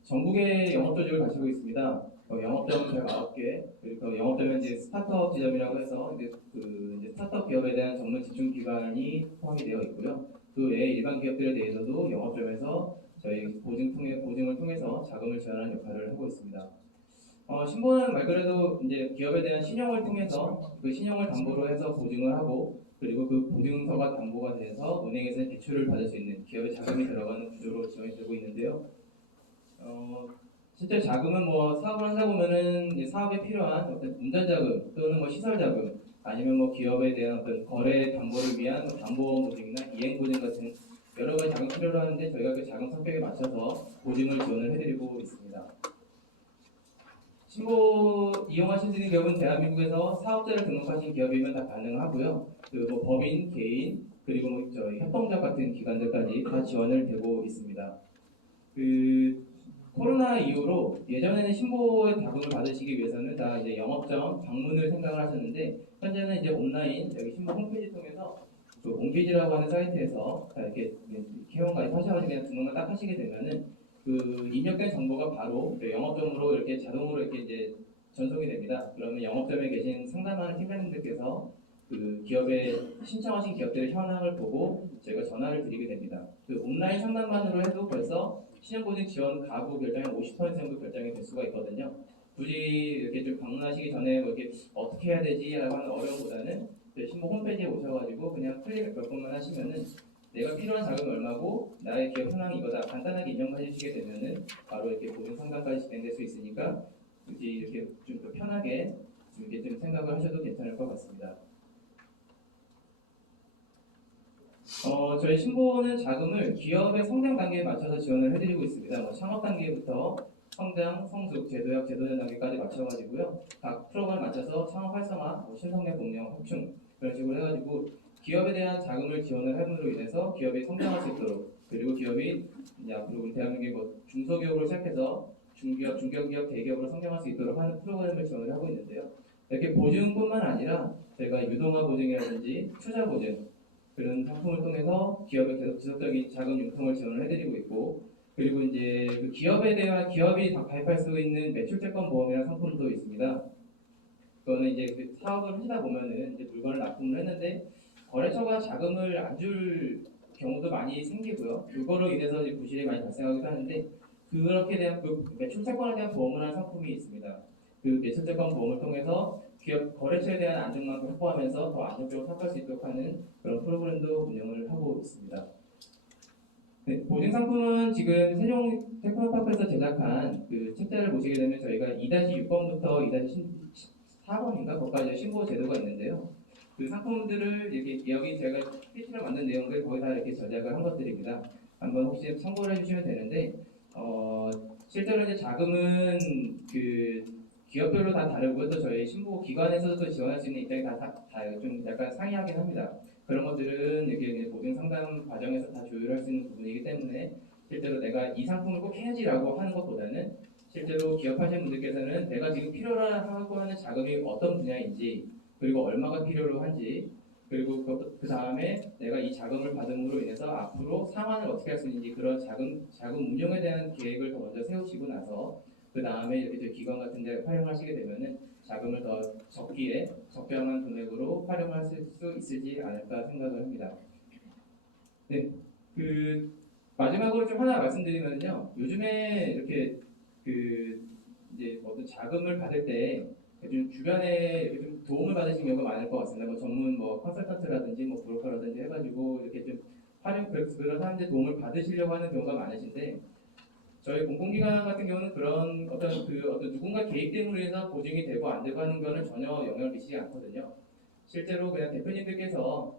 전국의 영업조직을 가지고 있습니다. 영업점은 109개, 그리고 영업점은 이제 스타트업 지점이라고 해서 이제 스타트업 기업에 대한 전문 집중 기관이 포함이 되어 있고요. 그 외에 일반 기업들에 대해서도 영업점에서 저희 보증을 통해서 자금을 지원하는 역할을 하고 있습니다. 신보는 말 그대로 이제 기업에 대한 신용을 통해서 그 신용을 담보로 해서 보증을 하고 그리고 그 보증서가 담보가 돼서 은행에서 대출을 받을 수 있는 기업의 자금이 들어가는 구조로 지원이 되고 있는데요. 실제 자금은 뭐 사업을 하다 보면은 이제 사업에 필요한 어떤 운전 자금 또는 뭐 시설 자금 아니면 뭐 기업에 대한 어떤 거래 담보를 위한 뭐 담보 보증이나 이행 보증 같은 여러 가지 자금 필요로 하는데 저희가 그 자금 성격에 맞춰서 보증을 지원을 해드리고 있습니다. 신고 이용하실 수 있는 기업은 대한민국에서 사업자를 등록하신 기업이면 다 가능하고요. 그 뭐 법인, 개인 그리고 뭐 저희 협동조합 같은 기관들까지 다 지원을 되고 있습니다. 그 코로나 이후로 예전에는 신고의 자금을 받으시기 위해서는 다 이제 영업점 방문을 생각을 하셨는데 현재는 이제 온라인 여기 신고 홈페이지 통해서 그 온피지라고 하는 사이트에서 이렇게 회원가입 하셔가지고 그냥 등록만 딱 하시게 되면은 그 입력된 정보가 바로 영업점으로 이렇게 자동으로 이렇게 이제 전송이 됩니다. 그러면 영업점에 계신 상담하는 팀장님들께서 그 기업에 신청하신 기업들의 현황을 보고 저희가 전화를 드리게 됩니다. 그 온라인 상담만으로 해도 벌써 신용보증 지원 가구 결정이 50% 정도 결정이 될 수가 있거든요. 굳이 이렇게 좀 방문하시기 전에 뭐 이렇게 어떻게 해야 되지라고 하는 어려움보다는 신보 홈페이지에 오셔가지고 그냥 클릭 몇 번만 하시면은 내가 필요한 자금이 얼마고 나의 기업 현황이 이거다 간단하게 인정해 주시게 되면은 바로 이렇게 보증 상담까지 진행될 수 있으니까 굳이 이렇게 좀 더 편하게 좀 이렇게 좀 생각을 하셔도 괜찮을 것 같습니다. 저희 신보는 자금을 기업의 성장 단계에 맞춰서 지원을 해드리고 있습니다. 뭐 창업 단계부터 성장, 성숙, 제도약, 제도전 단계까지 맞춰가지고요. 각 프로그램 맞춰서 창업 활성화, 뭐 신성장 동력, 확충 그런 식으로 해가지고 기업에 대한 자금을 지원을 함으로 인해서 기업이 성장할 수 있도록 그리고 기업이 이제 앞으로 우리 대한민국의 뭐 중소기업으로 시작해서 중기업, 중견기업, 대기업으로 성장할 수 있도록 하는 프로그램을 지원을 하고 있는데요. 이렇게 보증뿐만 아니라 저희가 유동화 보증이라든지 투자 보증 그런 상품을 통해서 기업의 계속 지속적인 자금 융통을 지원을 해드리고 있고 그리고 이제 그 기업에 대한 기업이 가입할 수 있는 매출채권 보험이라는 상품도 있습니다. 그거는 이제 그 사업을 하시다 보면은 이제 물건을 납품을 했는데 거래처가 자금을 안 줄 경우도 많이 생기고요. 그거로 인해서 이제 부실이 많이 발생하기도 하는데 그렇게 대한 그 매출채권에 대한 보험을 한 상품이 있습니다. 그 매출채권 보험을 통해서 기업 거래처에 대한 안정망을 확보하면서 더 안정적으로 사업할 수 있도록 하는 그런 프로그램도 운영을 하고 있습니다. 네, 보증 상품은 지금 세종 테크노파크에서 제작한 그 책자를 보시게 되면 저희가 2-6번부터 2-14번인가 거기까지 신고 제도가 있는데요. 그 상품들을 이렇게 여기 제가 PPT를 만든 내용들 거의 다 이렇게 저작을 한 것들입니다. 한번 혹시 참고를 해주시면 되는데 실제로 이제 자금은 그 기업별로 다 다르고 또 저희 신보 기관에서도 지원할 수 있는 입장이 다 좀 약간 상이하긴 합니다. 그런 것들은 이렇게 보증 상담 과정에서 다 조율할 수 있는 부분이기 때문에 실제로 내가 이 상품을 꼭 해야지라고 하는 것보다는 실제로 기업하시는 분들께서는 내가 지금 필요로 하고 하는 자금이 어떤 분야인지 그리고 얼마가 필요로 한지 그리고 그 다음에 내가 이 자금을 받음으로 인해서 앞으로 상환을 어떻게 할 수 있는지 그런 자금 운용에 대한 계획을 더 먼저 세우시고 나서 그 다음에 이렇게 기관 같은 데 활용하시게 되면은 자금을 더 적기에 적정한 금액으로 활용할 수 있을지 않을까 생각을 합니다. 네, 그 마지막으로 좀 하나 말씀드리면요. 요즘에 이렇게 그 이제 어떤 자금을 받을 때 좀 주변에 이렇게 좀 도움을 받으신 경우가 많을 것 같습니다. 뭐 전문 뭐 컨설턴트라든지 뭐 브로커라든지 해가지고 이렇게 좀 그런 사람들 도움을 받으시려고 하는 경우가 많으신데 저희 공공기관 같은 경우는 그런 어떤 누군가 개입 때문에 해서 보증이 되고 안 되고 하는 거는 전혀 영향을 미치지 않거든요. 실제로 그냥 대표님들께서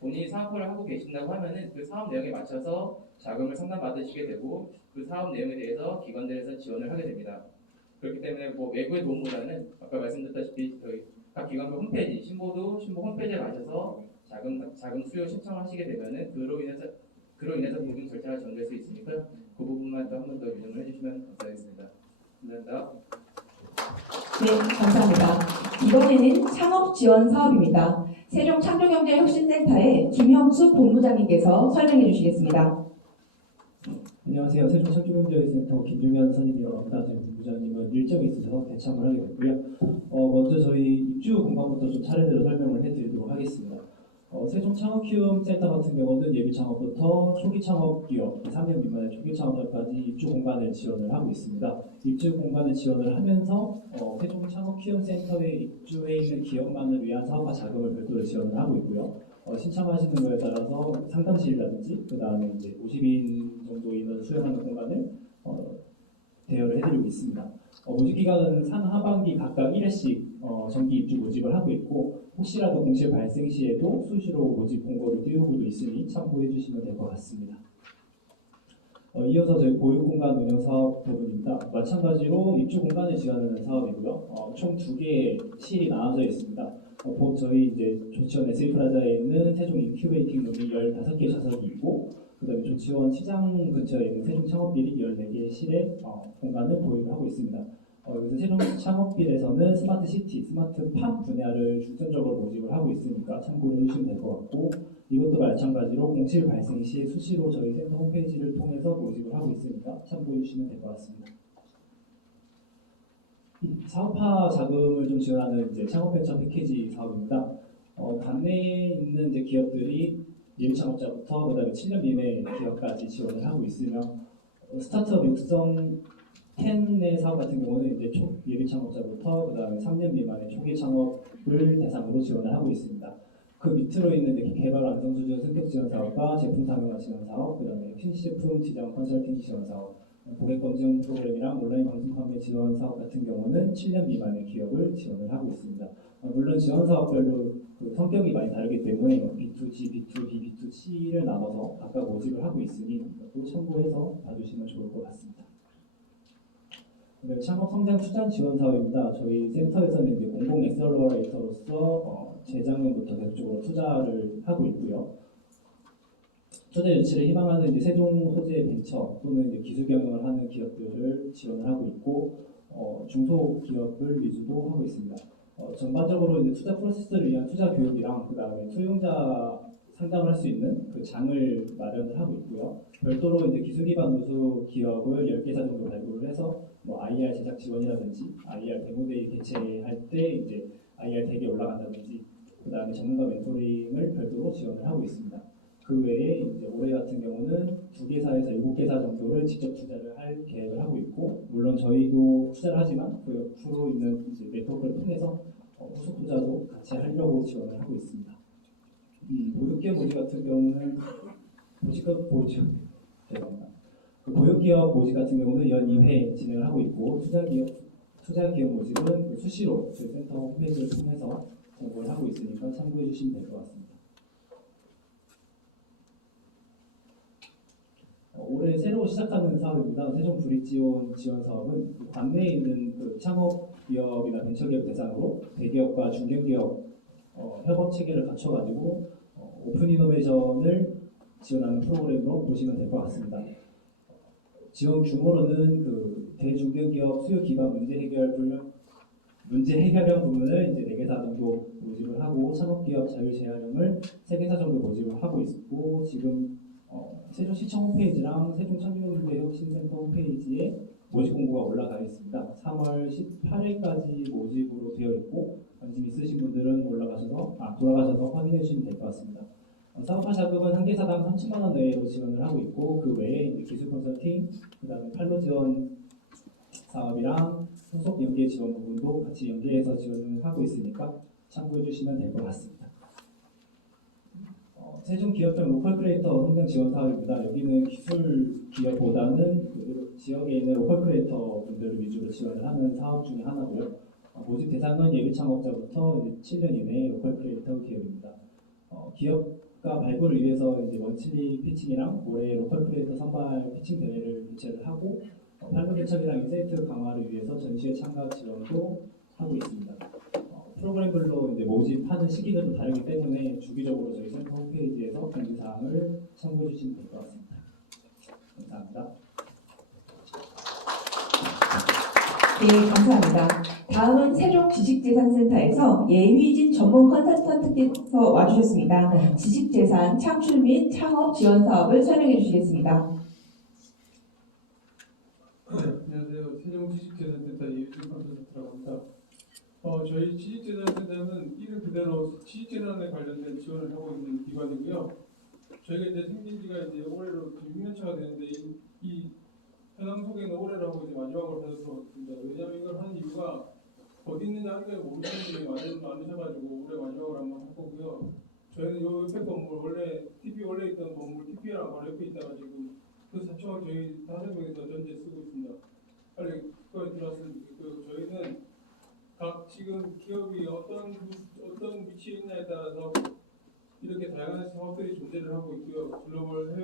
본인이 사업을 하고 계신다고 하면은 그 사업 내용에 맞춰서 자금을 상담받으시게 되고 그 사업 내용에 대해서 기관들에서 지원을 하게 됩니다. 그렇기 때문에 뭐 외부의 도움보다는 아까 말씀드렸다시피 저희 각 기관별 홈페이지, 신보 홈페이지에 가셔서 자금 수요 신청하시게 되면은 그로 인해서 보증 절차가 진행될 수 있으니까 그 부분만 또 한 번 더 유념을 해주시면 감사하겠습니다. 감사합니다. 네, 감사합니다. 이번에는 창업 지원 사업입니다. 세종 창조경제혁신센터의 김형수 본부장님께서 설명해 주시겠습니다. 안녕하세요. 세종 창조경제센터 김종현 선임이라고 합니다. 저희 본부장님은 일정이 있어서 대참을 하게 됐고요. 먼저 저희 입주 공간부터 좀 차례대로 설명을 해드리도록 하겠습니다. 세종 창업키움센터 같은 경우는 예비 창업부터 초기 창업 기업, 3년 미만의 초기 창업자까지 입주 공간을 지원을 하고 있습니다. 입주 공간을 지원을 하면서 세종 창업키움센터에 입주해 있는 기업만을 위한 사업화 자금을 별도로 지원을 하고 있고요. 신청하시는 거에 따라서 상담실이라든지 그 다음에 이제 50인 정도 인원을 수용하는 공간을 대여를 해드리고 있습니다. 모집 기간은 상하반기 각각 1회씩 정기 입주 모집을 하고 있고 혹시라도 공실 발생 시에도 수시로 모집 공고를 띄우고도 있으니 참고해 주시면 될 것 같습니다. 이어서 저희 보육공간 운영 사업 부분입니다. 마찬가지로 입주 공간을 지원하는 사업이고요. 총 2개의 실이 나눠져 있습니다. 저희 이제 조치원 SE플라자에 있는 세종 인큐베이팅 룸이 15개 좌석이 있고 그다음에 조치원 시장 근처에 있는 세종 창업빌이 14개의 실의 공간을 보유를 하고 있습니다. 여기서 세종 창업빌에서는 스마트 시티, 스마트 팜 분야를 중점적으로 모집을 하고 있으니까 참고를 해주시면 될 것 같고 이것도 마찬가지로 공실 발생 시 수시로 저희 센터 홈페이지를 통해서 모집을 하고 있으니까 참고해 주시면 될 것 같습니다. 사업화 자금을 좀 지원하는 이제 창업벤처 패키지 사업입니다. 관내에 있는 이제 기업들이 예비 창업자부터 그다음에 7년 미만의 기업까지 지원을 하고 있으며 스타트업 육성 10의 사업 같은 경우는 이제 예비 창업자부터 그다음에 3년 미만의 초기 창업을 대상으로 지원을 하고 있습니다. 그 밑으로 있는 이제 개발 완성 수준 승격 지원 사업과 제품 상용화 지원 사업, 그다음에 신제품 지정 컨설팅 지원 사업, 고객 검증 프로그램이랑 온라인 방송 판매 지원 사업 같은 경우는 7년 미만의 기업을 지원을 하고 있습니다. 물론 지원 사업별로 그 성격이 많이 다르기 때문에 B2G, B2B, B2C를 나눠서 각각 모집을 하고 있으니 이것도 참고해서 봐주시면 좋을 것 같습니다. 네, 창업 성장 투자 지원 사업입니다. 저희 센터에서는 이제 공공 엑셀러레이터로서 재작년부터 계속적으로 투자를 하고 있고요. 투자 유치를 희망하는 이제 세종 소재 벤처 또는 이제 기술 경영을 하는 기업들을 지원을 하고 있고 중소기업을 위주로 하고 있습니다. 전반적으로 이제 투자 프로세스를 위한 투자 교육이랑 그다음에 투용자 상담을 할 수 있는 그 장을 마련을 하고 있고요. 별도로 이제 기술 기반 우수 기업을 10개사 정도 발굴을 해서 뭐 IR 제작 지원이라든지 IR 데모데이 개최할 때 이제 IR 덱에 올라간다든지 그다음에 전문가 멘토링을 별도로 지원을 하고 있습니다. 그 외에 이제 올해 같은 경우는 2개사에서 7개사 정도를 직접 투자를 할 계획을 하고 있고, 물론 저희도 투자를 하지만 그 옆으로 있는 이제 네트워크를 통해서 후속 투자도 같이 하려고 지원을 하고 있습니다. 보육기업 모집 같은 경우는 죄송합니다. 그 보육기업 모집 같은 경우는 연 2회 진행을 하고 있고, 투자기업 모집은 그 수시로 저희 센터 홈페이지를 통해서 공고를 하고 있으니까 참고해 주시면 될 것 같습니다. 올해 새로 시작하는 사업입니다. 세종 브릿지온 지원 사업은 관내에 있는 그 창업 기업이나 벤처기업 대상으로 대기업과 중견기업 협업 체계를 갖춰가지고 오픈 이노베이션을 지원하는 프로그램으로 보시면 될 것 같습니다. 지원 규모로는 그 대중견기업 수요 기반 문제 해결형 부문을 이제 4개사 정도 모집을 하고 창업기업 자율재활용을 3개사 정도 모집을 하고 있고, 지금 세종시청 홈페이지랑 세종창조경제혁신센터 홈페이지에 모집 공고가 올라가 있습니다. 3월 18일까지 모집으로 되어 있고, 관심 있으신 분들은 돌아가셔서 확인해 주시면 될 것 같습니다. 사업화 자금은 한 개사당 3천만 원 내외로 지원을 하고 있고, 그 외에 이제 기술 컨설팅, 그다음에 판로 지원 사업이랑 소속 연계 지원 부분도 같이 연계해서 지원을 하고 있으니까 참고해 주시면 될 것 같습니다. 세종 기업형 로컬 크리에이터 성장 지원 사업입니다. 여기는 기술 기업보다는 그 지역에 있는 로컬 크리에이터 분들을 위주로 지원을 하는 사업 중에 하나고요. 모집 대상은 예비 창업자부터 이제 7년 이내의 로컬 크리에이터 기업입니다. 기업가 발굴을 위해서 이제 원칠리 피칭이랑 올해 로컬 크리에이터 선발 피칭 대회를 개최를 하고, 판로 개척이랑 인사이트 강화를 위해서 전시회 참가 지원도 하고 있습니다. 프로그램별로 이제 모집하는 시기가 좀 다르기 때문에 주기적으로 저희 센터 홈페이지에서 공지사항을 참고해 주시면 될 것 같습니다. 감사합니다. 네, 감사합니다. 다음은 세종 지식재산센터에서 예휘진 전문 컨설턴트께서 와주셨습니다. 지식재산 창출 및 창업 지원 사업을 설명해 주시겠습니다. 안녕하세요. 세종 지식재산센터 예휘진 컨설턴트라고 합니다. 저희 지식재산센터는 이름 그대로 지식재산에 관련된 지원을 하고 있는 기관이고요. 저희가 이제 생긴 지가 이제 올해로 6년차가 되는데 이 현황 소개는 올해라고 이제 마지막으로 해서 들어왔습니다. 왜냐하면 이걸 하는 이유가 어디 있는지 한 개를 모르시는 분이 많으셔가지고 올해 마지막으로 한번 할 거고요. 저희는 요 옆에 건물 원래 있던 건물 TP랑 바로 옆에 있다가 지금 그 4층을 저희 5명이서 전체 쓰고 있습니다. 빨리 그거에 들어왔으면 좋겠고요. 저희는 각 지금 기업이 어떤 위치에 있냐에 따라서 이렇게 다양한 사업들이 존재를 하고 있고요. 글로벌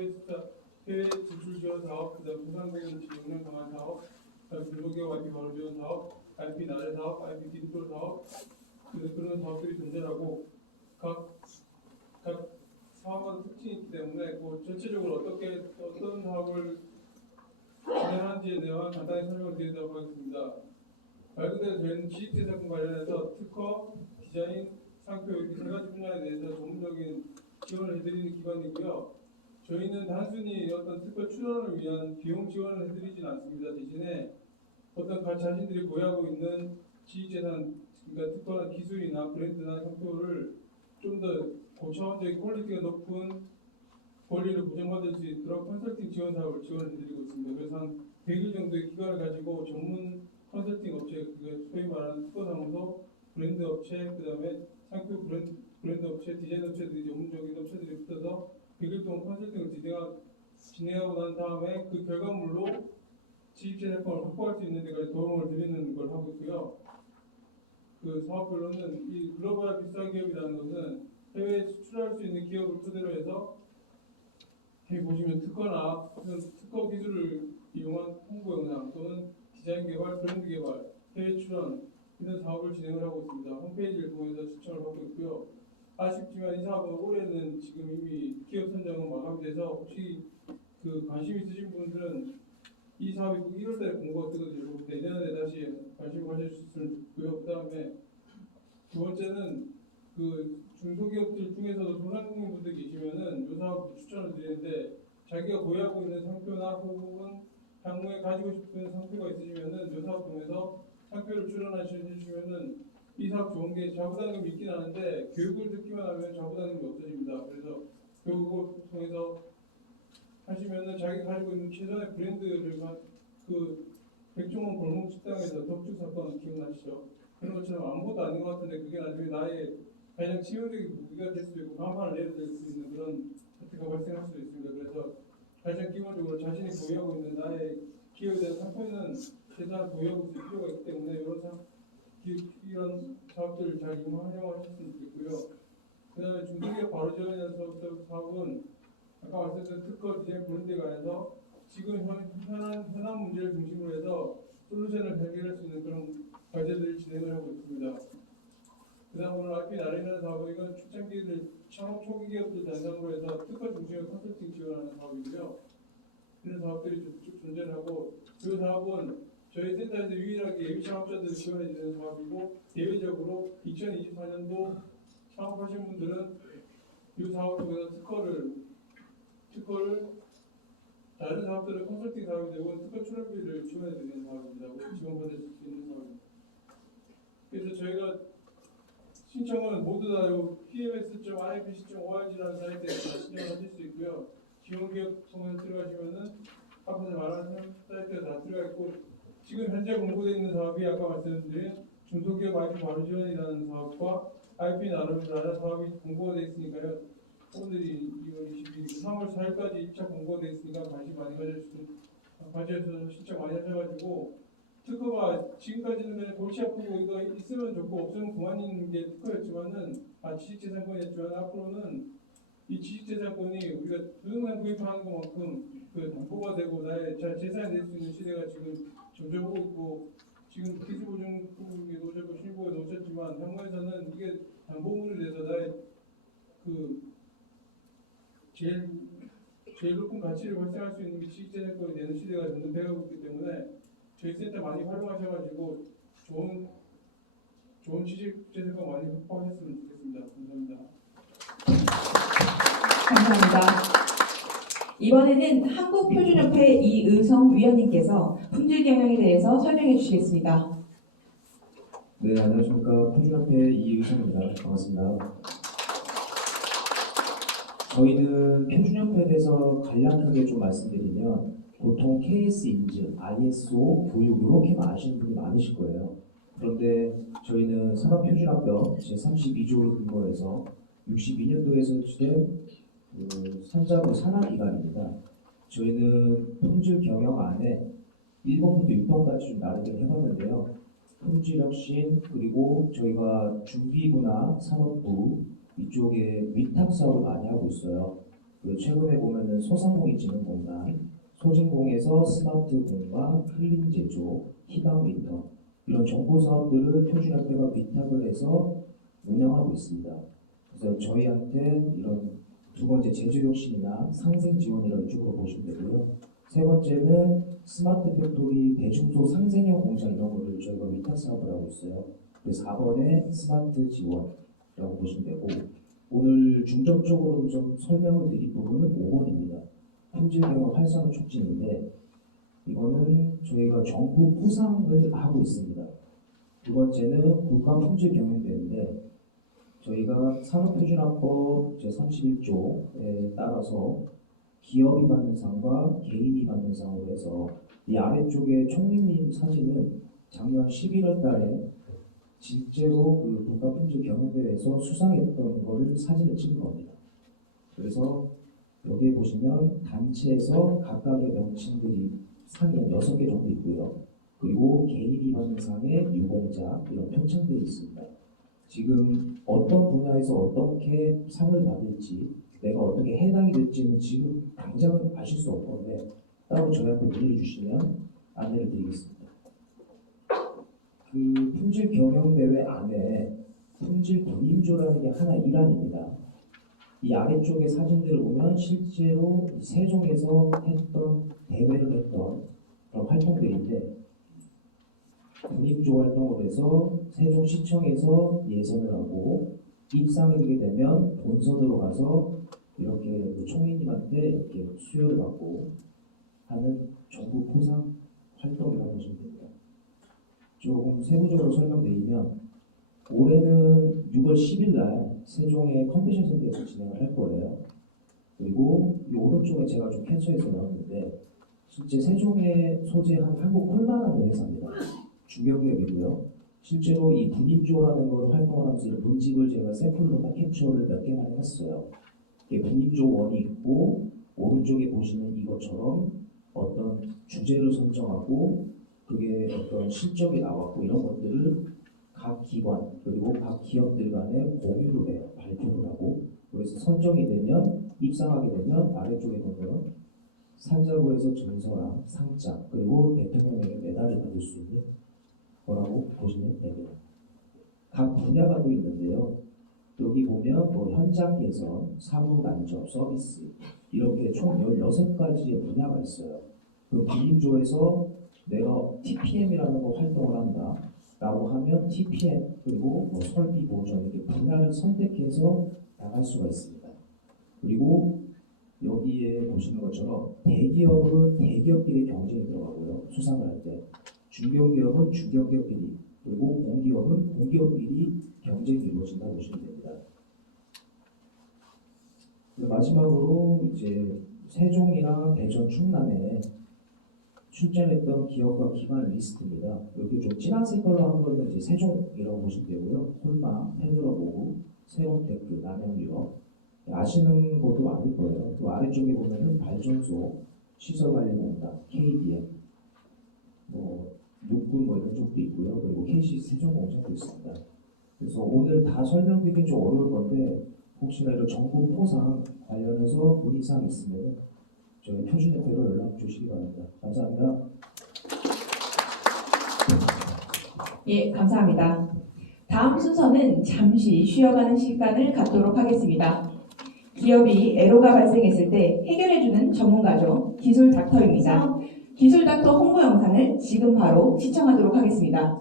해외 진출 지원 사업, 그다음 소상공인 지원을 강한 사업, 그다음 중소기업 IP 바로 지원 사업, IP 나래 사업, IP 디지털 사업, 그런 사업들이 존재하고 각 사업마다 특징이 있기 때문에 그 전체적으로 어떤 사업을 진행하는지에 대한 간단히 설명을 드리도록 하겠습니다. 말 그대로 저희는 지식재산권 관련해서 특허, 디자인, 상표 이렇게 3가지 분야에 대해서 전문적인 지원을 해드리는 기관이고요. 저희는 단순히 어떤 특허 출원을 위한 비용 지원을 해드리진 않습니다. 대신에 어떤 자신들이 보유하고 있는 지식재산, 그러니까 특허나 기술이나 브랜드나 상표를 좀 더 고차원적인 퀄리티가 높은 권리를 보장받을 수 있도록 컨설팅 지원 사업을 지원해드리고 있습니다. 그래서 한 100일 정도의 기간을 가지고 전문 컨설팅 업체, 소위 말하는 특허사무소, 브랜드 업체, 그 다음에 상표 브랜드 업체, 디자인 업체들이 전문적인 업체들이 붙어서 100일 동안 컨설팅을 진행하고 난 다음에 그 결과물로 지입체 제품을 확보할 수 있는 데까지 도움을 드리는 걸 하고 있고요. 그 사업별로는 이 글로벌 비싸 기업이라는 것은 해외에 수출할 수 있는 기업을 토대로 해서 여기 보시면 특허나 특허 기술을 이용한 홍보 영상 또는 디자인 개발, 브랜드 개발, 해외 출원 이런 사업을 진행을 하고 있습니다. 홈페이지를 통해서 추천을 받고 있고요. 아쉽지만 이 사업은 올해는 지금 이미 기업 선정은 마감돼서 혹시 그 관심 있으신 분들은 이 사업이 꼭 1월달에 공고가 뜨거든요. 내년에 다시 관심 가져주셨으면 좋고요. 그다음에 두 번째는 그 중소기업들 중에서도 소상공인분들 계시면은 이 사업 추천을 드리는데 자기가 보유하고 있는 상표나 혹은 향후에 가지고 싶은 상표가 있으시면은 이 사업 통해서 상표를 출원하시면은 이 사업 좋은 게 자부담금이 있긴 하는데 교육을 듣기만 하면 자부담금이 없어집니다. 그래서 교육을 통해서 하시면은 자기가 가지고 있는 최선의 브랜드를 그 백종원 골목 식당에서 덕주 사건 기억나시죠? 그런 것처럼 아무것도 아닌 것 같은데 그게 나중에 나의 가장 치명적인 무기가 될 수도 있고 간판을 내려낼 수 있는 그런 사태가 발생할 수도 있습니다. 그래서 가장 기본적으로 자신이 보유하고 있는 나의 기업에 대한 상표는 최소한 보유하고 있을 필요가 있기 때문에 이런 사업들을 잘 활용하셨으면 좋겠고요. 그 다음에 중소기업 바로 지원이라는 사업은 아까 말씀드린 특허 디자인 브랜드에 관해서 지금 현안 문제를 중심으로 해서 솔루션을 해결할 수 있는 그런 과제들을 진행을 하고 있습니다. 그 다음 오늘 IP 나래라는 사업은 이건 초창기들 창업 초기 기업들 대상으로 해서 특허 중심의 컨설팅 지원하는 사업이고요. 이런 사업들이 쭉 존재를 하고 그 사업은 저희 센터에서 유일하게 예비 창업자들을 지원해 주는 사업이고 대외적으로 2024년도 창업하신 분들은 이 사업을 통해서 특허를 다른 사업들은 컨설팅 사업이 되고 특허 출원비를 지원해 드리는 사업입니다. 지원받을 수 있는 사업입니다. 그래서 저희가 신청은 모두 다 pms.ipc.org라는 사이트에 신청을 하실 수 있고요. 지원기업 통해서 들어가시면은 앞에서 말하는 사이트에 다 들어가 있고 지금 현재 공고되어 있는 사업이 아까 말씀드린 중소기업 IP 바로 지원이라는 사업과 IP 나라는 사업이 공고가 되어 있으니까요. 오늘이 2월 22일, 3월 4일까지 2차 공고가 되어 있으니까 관심 많이 가져주셔서 신청 많이 하셔가지고 특허가 지금까지는 그냥 골치 아프고 이거 있으면 좋고 없으면 그만인 게 특허였지만은 지식재산권이었지만 앞으로는 이 지식재산권이 우리가 부동산 구입하는 것만큼 그 담보가 되고 나의 재산이 될 수 있는 시대가 지금 점점 오고 있고 지금 기술보증법에 놓으셨고 실무에 놓으셨지만 향후에서는 이게 담보물이 돼서 나의 그 제일 높은 가치를 발생할 수 있는 게 지식재산권이 되는 시대가 점점 되어가고 있기 때문에 저희 센터 많이 활용하셔가지고 좋은 지식재산권 많이 확보하셨으면 좋겠습니다. 감사합니다. 감사합니다. 이번에는 한국표준협회 이의성 위원님께서 품질 경영에 대해서 설명해 주시겠습니다. 네, 안녕하십니까. 표준협회 이의성입니다. 반갑습니다. 저희는 표준협회에 대해서 간략하게 좀 말씀드리면 보통 KS 인증, ISO 교육 이렇게만 아시는 분이 많으실 거예요. 그런데 저희는 산업표준학법 제32조를 근거해서 62년도에 설치된 산자부 산하기관입니다. 저희는 품질 경영 안에 1번부터 6번까지 좀 나름대로 해봤는데요. 품질 혁신 그리고 저희가 중기부나 산업부 이쪽에 위탁 사업을 많이 하고 있어요. 최근에 보면은 소상공인진흥공단, 소진공에서 스마트 공방, 클린 제조, 희망 미터 이런 정보 사업들을 표준협회가 위탁을 해서 운영하고 있습니다. 그래서 저희한테 이런 두 번째 제조 혁신이나 상생 지원이라는 쪽으로 보시면 되고요. 세 번째는 스마트 팩토리 대중소 상생형 공장 이런 거를 저희가 위탁 사업을 하고 있어요. 그래서 4번에 스마트 지원이라고 보시면 되고 오늘 중점적으로 좀 설명을 드릴 부분은 5번입니다. 품질 경영 활성화 촉진인데 이거는 저희가 정부 포상을 하고 있습니다. 두 번째는 국가 품질 경영대인데 저희가 산업표준학법 제31조에 따라서 기업이 받는 상과 개인이 받는 상으로 해서 이 아래쪽에 총리님 사진은 작년 11월 달에 실제로 그 문화품질 경연대회에서 수상했던 거를 사진을 찍은 겁니다. 그래서 여기에 보시면 단체에서 각각의 명칭들이 상이 한 6개 정도 있고요. 그리고 개인이 받는 상의 유공자 이런 표창들이 있습니다. 지금 어떤 분야에서 어떻게 상을 받을지 내가 어떻게 해당이 될지는 지금 당장은 아실 수 없는데 따로 저희한테 문의를 주시면 안내를 드리겠습니다. 그 품질 경영대회 안에 품질 분임조라는 게 하나 일환입니다. 이 아래쪽에 사진들을 보면 실제로 세종에서 했던 대회를 했던 그런 활동들인데 분임조 활동을 해서 세종시청에서 예선을 하고 입상을 하게 되면 본선으로 가서 이렇게 그 총리님한테 이렇게 수여를 받고 하는 정부 포상 활동이라고 보시면 됩니다. 조금 세부적으로 설명드리면 올해는 6월 10일 날 세종의 컨벤션 센터에서 진행을 할 거예요. 그리고 이 오른쪽에 제가 좀 캡처해서 넣었는데 실제 세종에 소재한 한국콜라라는 회사입니다. 중견기업이고요. 실제로 이 분임조라는 걸 활동을 하면서 이런 문집을 제가 샘플로 다 캡처를 몇 개만 해놨어요. 이게 분임조 1이 있고 오른쪽에 보시는 이것처럼 어떤 주제를 선정하고 그게 어떤 실적이 나왔고 이런 것들을 각 기관 그리고 각 기업들 간에 공유를 해요. 발표를 하고 그래서 선정이 되면 입상하게 되면 아래쪽에 보면 상자부에서 증서랑 상장 그리고 대통령에게 메달을 받을 수 있는 거라고 보시면 됩니다. 각 분야가 또 있는데요. 여기 보면 뭐 현장 개선, 사무 간접, 서비스 이렇게 총 16가지의 분야가 있어요. 그 분임조에서 내가 TPM이라는 거 활동을 한다 라고 하면 TPM 그리고 뭐 설비 보전 이렇게 분야를 선택해서 나갈 수가 있습니다. 그리고 여기에 보시는 것처럼 대기업은 대기업끼리 경쟁이 들어가고요. 수상을 할 때 중견기업은 중견기업끼리 그리고 공기업은 공기업끼리 경쟁이 이루어진다고 보시면 됩니다. 마지막으로 이제 세종이나 대전, 충남에 출전했던 기업과 기관 리스트입니다. 여기 좀 진한 색깔로 한 거는 이제 세종이라고 보시면 되고요. 홀마, 페드러보구, 세온테크, 남양유업 아시는 것도 많을 거예요. 또 아래쪽에 보면은 발전소, 시설관리공단, KDM, 뭐 육군 뭐 이런 쪽도 있고요. 그리고 KC 세종공장도 있습니다. 그래서 오늘 다 설명드리긴 좀 어려울 건데 혹시나 이런 정부 포상 관련해서 문의사항 있으면 저희 표준협회로 연락 주시기 바랍니다. 감사합니다. 예, 감사합니다. 다음 순서는 잠시 쉬어가는 시간을 갖도록 하겠습니다. 기업이 애로가 발생했을 때 해결해주는 전문가죠. 기술 닥터입니다. 기술 닥터 홍보 영상을 지금 바로 시청하도록 하겠습니다.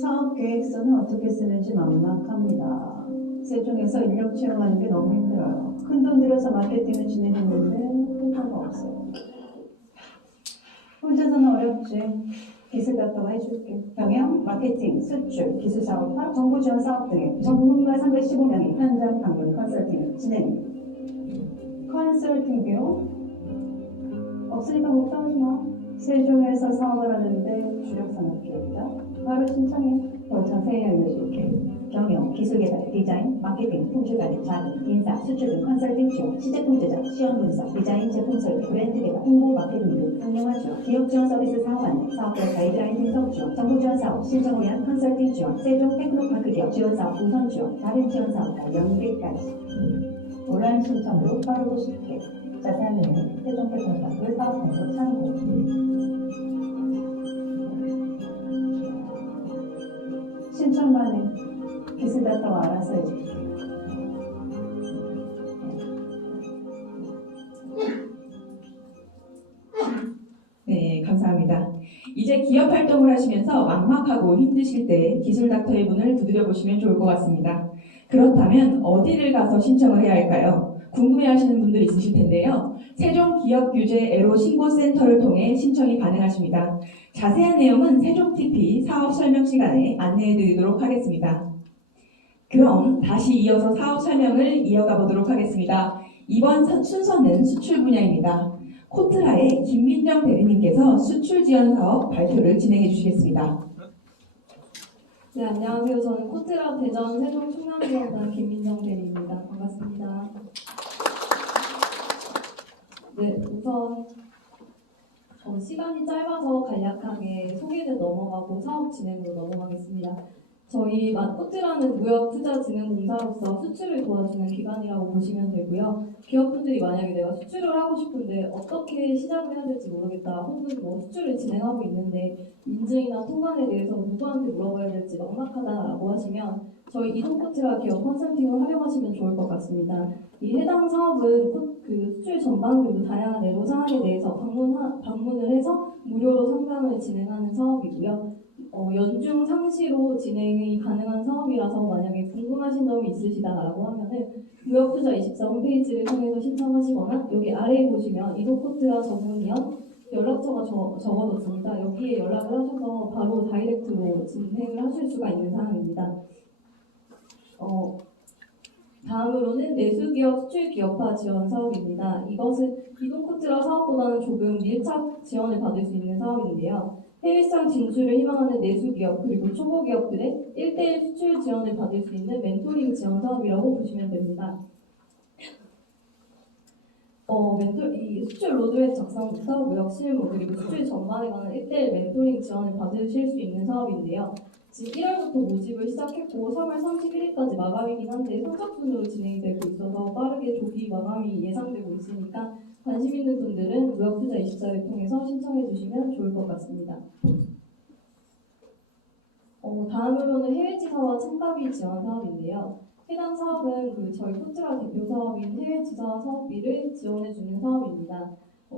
사업 계획서는 어떻게 쓰는지 막막합니다. 세종에서 인력 채용하는 게 너무 힘들어요. 큰돈 들여서 마케팅을 진행했는데 효과가 없어요. 혼자서는 어렵지. 기술 닥터가 해줄게. 경영, 마케팅, 수출, 기술 사업화, 정부 지원 사업 등의 전문가 315명이 현장 방문 컨설팅을 진행. 컨설팅 비용? 없으니까 걱정하지 마. 세종에서 사업을 하는데 주력 산업기업이다. 바로 신청해. 더 자세히 알려줄게. 경영, 기술 개발, 디자인, 마케팅, 품질 관리, 자금, 인사, 수출 등 컨설팅 지원, 시제품 제작, 시험 분석, 디자인, 제품 설계, 브랜드 개발, 홍보, 마케팅 등 상용화 지원, 기업 지원 서비스 사업 안내, 사업별 가이드라인 분석 지원, 정부 지원 사업, 실정을 위한 컨설팅 지원, 세종 테크노파크 기업 지원 사업 우선 지원, 다른 지원 사업과 연계까지. 온라인 신청으로 빠르고 쉽게. 자세한 내용은 세종 테크노파크 사업 공고 참고. 신청만 해. 기술 닥터가 알아서 해줄게. 네, 감사합니다. 이제 기업 활동을 하시면서 막막하고 힘드실 때 기술 닥터의 문을 두드려 보시면 좋을 것 같습니다. 그렇다면 어디를 가서 신청을 해야 할까요? 궁금해하시는 분들 있으실 텐데요. 세종기업규제 애로 신고센터를 통해 신청이 가능하십니다. 자세한 내용은 세종TP 사업 설명 시간에 안내해드리도록 하겠습니다. 그럼 다시 이어서 사업 설명을 이어가 보도록 하겠습니다. 이번 순서는 수출 분야입니다. 코트라의 김민정 대리님께서 수출 지원 사업 발표를 진행해 주시겠습니다. 네, 안녕하세요. 저는 코트라 대전 세종 충남지원단 김민정 대리입니다. 반갑습니다. 네, 우선 시간이 짧아서 간략하게 소개는 넘어가고 사업 진행으로 넘어가겠습니다. 저희 코트라는 무역투자진흥공사로서 수출을 도와주는 기관이라고 보시면 되고요. 기업분들이 만약에 내가 수출을 하고 싶은데 어떻게 시작을 해야 될지 모르겠다, 혹은 뭐 수출을 진행하고 있는데 인증이나 통관에 대해서 누구한테 물어봐야 될지 막막하다라고 하시면 저희 이동코트라 기업 컨설팅을 활용하시면 좋을 것 같습니다. 이 해당 사업은 그 수출 전반 그리고 다양한 애로 사항에 대해서 방문을 해서 무료로 상담을 진행하는 사업이고요. 연중 상시로 진행이 가능한 사업이라서 만약에 궁금하신 점이 있으시다라고 하면은 무역투자24 홈페이지를 통해서 신청하시거나 여기 아래에 보시면 이동코트라 전문위원 연락처가 적어뒀습니다. 여기에 연락을 하셔서 바로 다이렉트로 진행을 하실 수가 있는 사항입니다. 다음으로는 내수기업 수출기업화 지원 사업입니다. 이것은 이동코트라 사업보다는 조금 밀착 지원을 받을 수 있는 사업인데요. 해외시장 진출을 희망하는 내수기업 그리고 초보기업들의 1:1 수출 지원을 받을 수 있는 멘토링 지원 사업이라고 보시면 됩니다. 이 수출 로드맵 작성부터 무역 실무 그리고 수출 전반에 관한 1:1 멘토링 지원을 받으실 수 있는 사업인데요. 지금 1월부터 모집을 시작했고 3월 31일까지 마감이긴 한데 선착순으로 진행이 되고 있어서 빠르게 조기 마감이 예상되고 있으니까 관심 있는 분들은 무역투자24를 통해서 신청해 주시면 좋을 것 같습니다. 다음으로는 해외지사와 참가비 지원 사업인데요. 해당 사업은 저희 코트라 대표 사업인 해외지사 사업비를 지원해주는 사업입니다.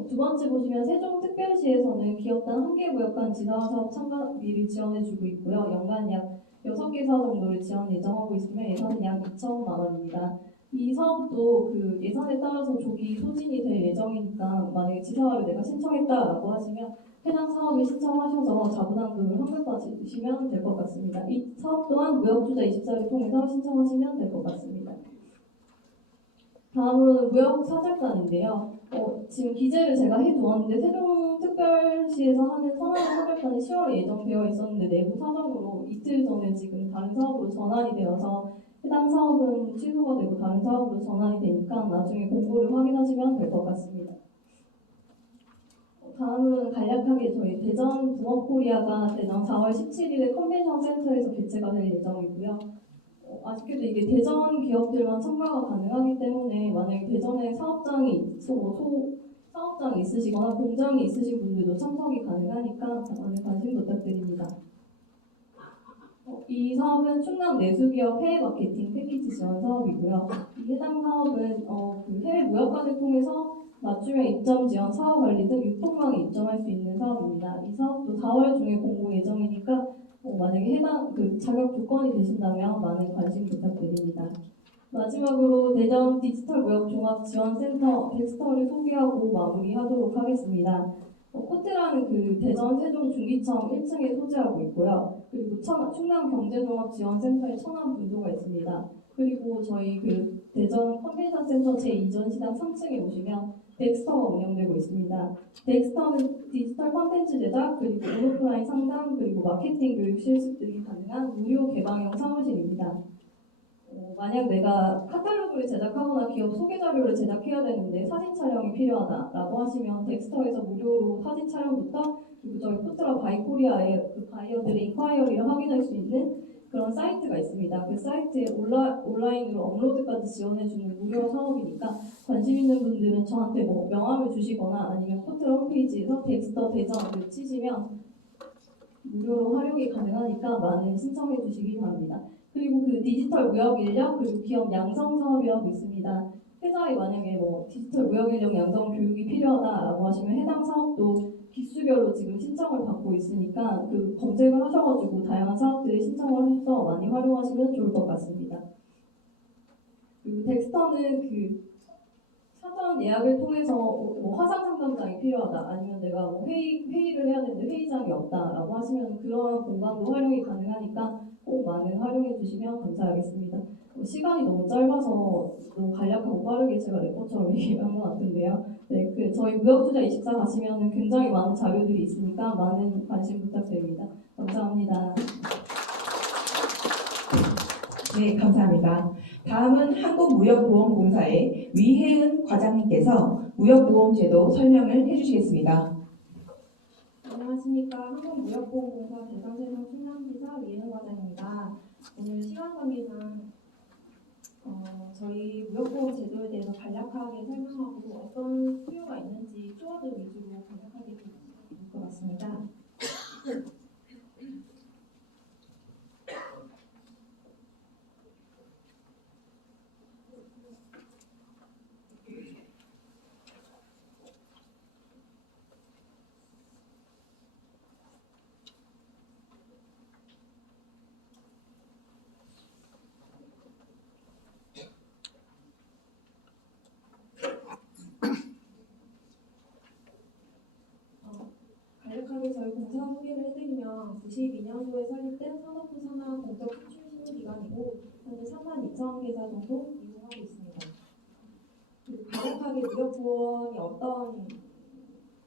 두 번째 보시면 세종특별시에서는 기업단 1개 구역간 지사 사업 참가비를 지원해주고 있고요. 연간 약 6개사 정도를 지원 예정하고 있으며 예산은 약 2천만 원입니다. 이 사업도 그 예산에 따라서 조기 소진이 될 예정이니까 만약에 지사화를 내가 신청했다라고 하시면 해당 사업을 신청하셔서 자부담금을 환급받으시면 될 것 같습니다. 이 사업 또한 무역투자24를 통해서 신청하시면 될 것 같습니다. 다음으로는 무역사절단인데요. 지금 기재를 제가 해두었는데 세종특별시에서 하는 선안사절단이 10월에 예정되어 있었는데 내부 사정으로 이틀 전에 지금 다른 사업으로 전환이 되어서 해당 사업은 취소가 되고 다른 사업으로 전환이 되니까 나중에 공고를 확인하시면 될 것 같습니다. 다음으로는 간략하게 저희 대전 붕어코리아가 대전 4월 17일에 컨벤션 센터에서 개최가 될 예정이고요. 아쉽게도 이게 대전 기업들만 참가가 가능하기 때문에 만약에 대전에 사업장이 사업장이 있으시거나 공장이 있으신 분들도 참석이 가능하니까 많은 관심 부탁드립니다. 이 사업은 충남 내수기업 해외 마케팅 패키지 지원 사업이고요. 이 해당 사업은 그 해외 무역관을 통해서 맞춤형 입점 지원, 사업 관리 등 유통망에 입점할 수 있는 사업입니다. 이 사업도 4월 중에 공고 예정이니까 만약에 해당 자격 조건이 되신다면 많은 관심 부탁드립니다. 마지막으로 대전 디지털 무역 종합 지원센터 덱스터를 소개하고 마무리하도록 하겠습니다. 코트라는 대전 세종 중기청 1층에 소재하고 있고요. 그리고 충남 경제종합지원센터에 천안 분소가 있습니다. 그리고 저희 대전 컨벤션 센터 제2전 시장 3층에 오시면 덱스터가 운영되고 있습니다. 덱스터는 디지털 콘텐츠 제작, 그리고 온오프라인 상담, 그리고 마케팅 교육 실습 등이 가능한 무료 개방형 사무실입니다. 만약 내가 카탈로그를 제작하거나 기업 소개 자료를 제작해야 되는데 사진 촬영이 필요하다라고 하시면 덱스터에서 무료로 사진 촬영부터 그리고 저희 코트라 바이코리아의 바이어들의 인콰이어리를 확인할 수 있는 그런 사이트가 있습니다. 그 사이트에 온라인으로 업로드까지 지원해주는 무료 사업이니까 관심 있는 분들은 저한테 명함을 주시거나 아니면 코트라 홈페이지에서 덱스터 대전을 치시면 무료로 활용이 가능하니까 많은 신청해 주시기 바랍니다. 그리고 디지털 무역 인력 그리고 기업 양성 사업이라고 있습니다. 회사에 만약에 디지털 무역 인력 양성 교육이 필요하다라고 하시면 해당 사업도 기수별로 지금 신청을 받고 있으니까 검색을 하셔가지고 다양한 사업들에 신청을 해서 많이 활용하시면 좋을 것 같습니다. 그리고 덱스터는 사전 예약을 통해서 화상 상담장이 필요하다 아니면 내가 회의를 해야 되는데 회의장이 없다라고 하시면 그런 공간도 활용이 가능하니까 꼭 많이 활용해 주시면 감사하겠습니다. 시간이 너무 짧아서 너무 간략하고 빠르게 제가 레포처럼 얘기한 것 같은데요. 네, 저희 무역투자24 가시면 굉장히 많은 자료들이 있으니까 많은 관심 부탁드립니다. 감사합니다. 네, 감사합니다. 다음은 한국무역보험공사의 위혜은 과장님께서 무역보험제도 설명을 해주시겠습니다. 안녕하십니까. 한국무역보험공사 대상세상 충남지사 위혜은 과장입니다. 오늘 시간 관계상 저희 무역보험 제도에 대해서 간략하게 설명하고 어떤 수요가 있는지 키워드 위주로 간략하게 볼 것 같습니다. 간략하게 저희 공사 소개를 해드리면 92년도에 설립된 산업부 산하 공적 수출 신용기관이고 현재 32,000개사 정도 이용하고 있습니다. 그리고 간략하게 무역보험이 어떤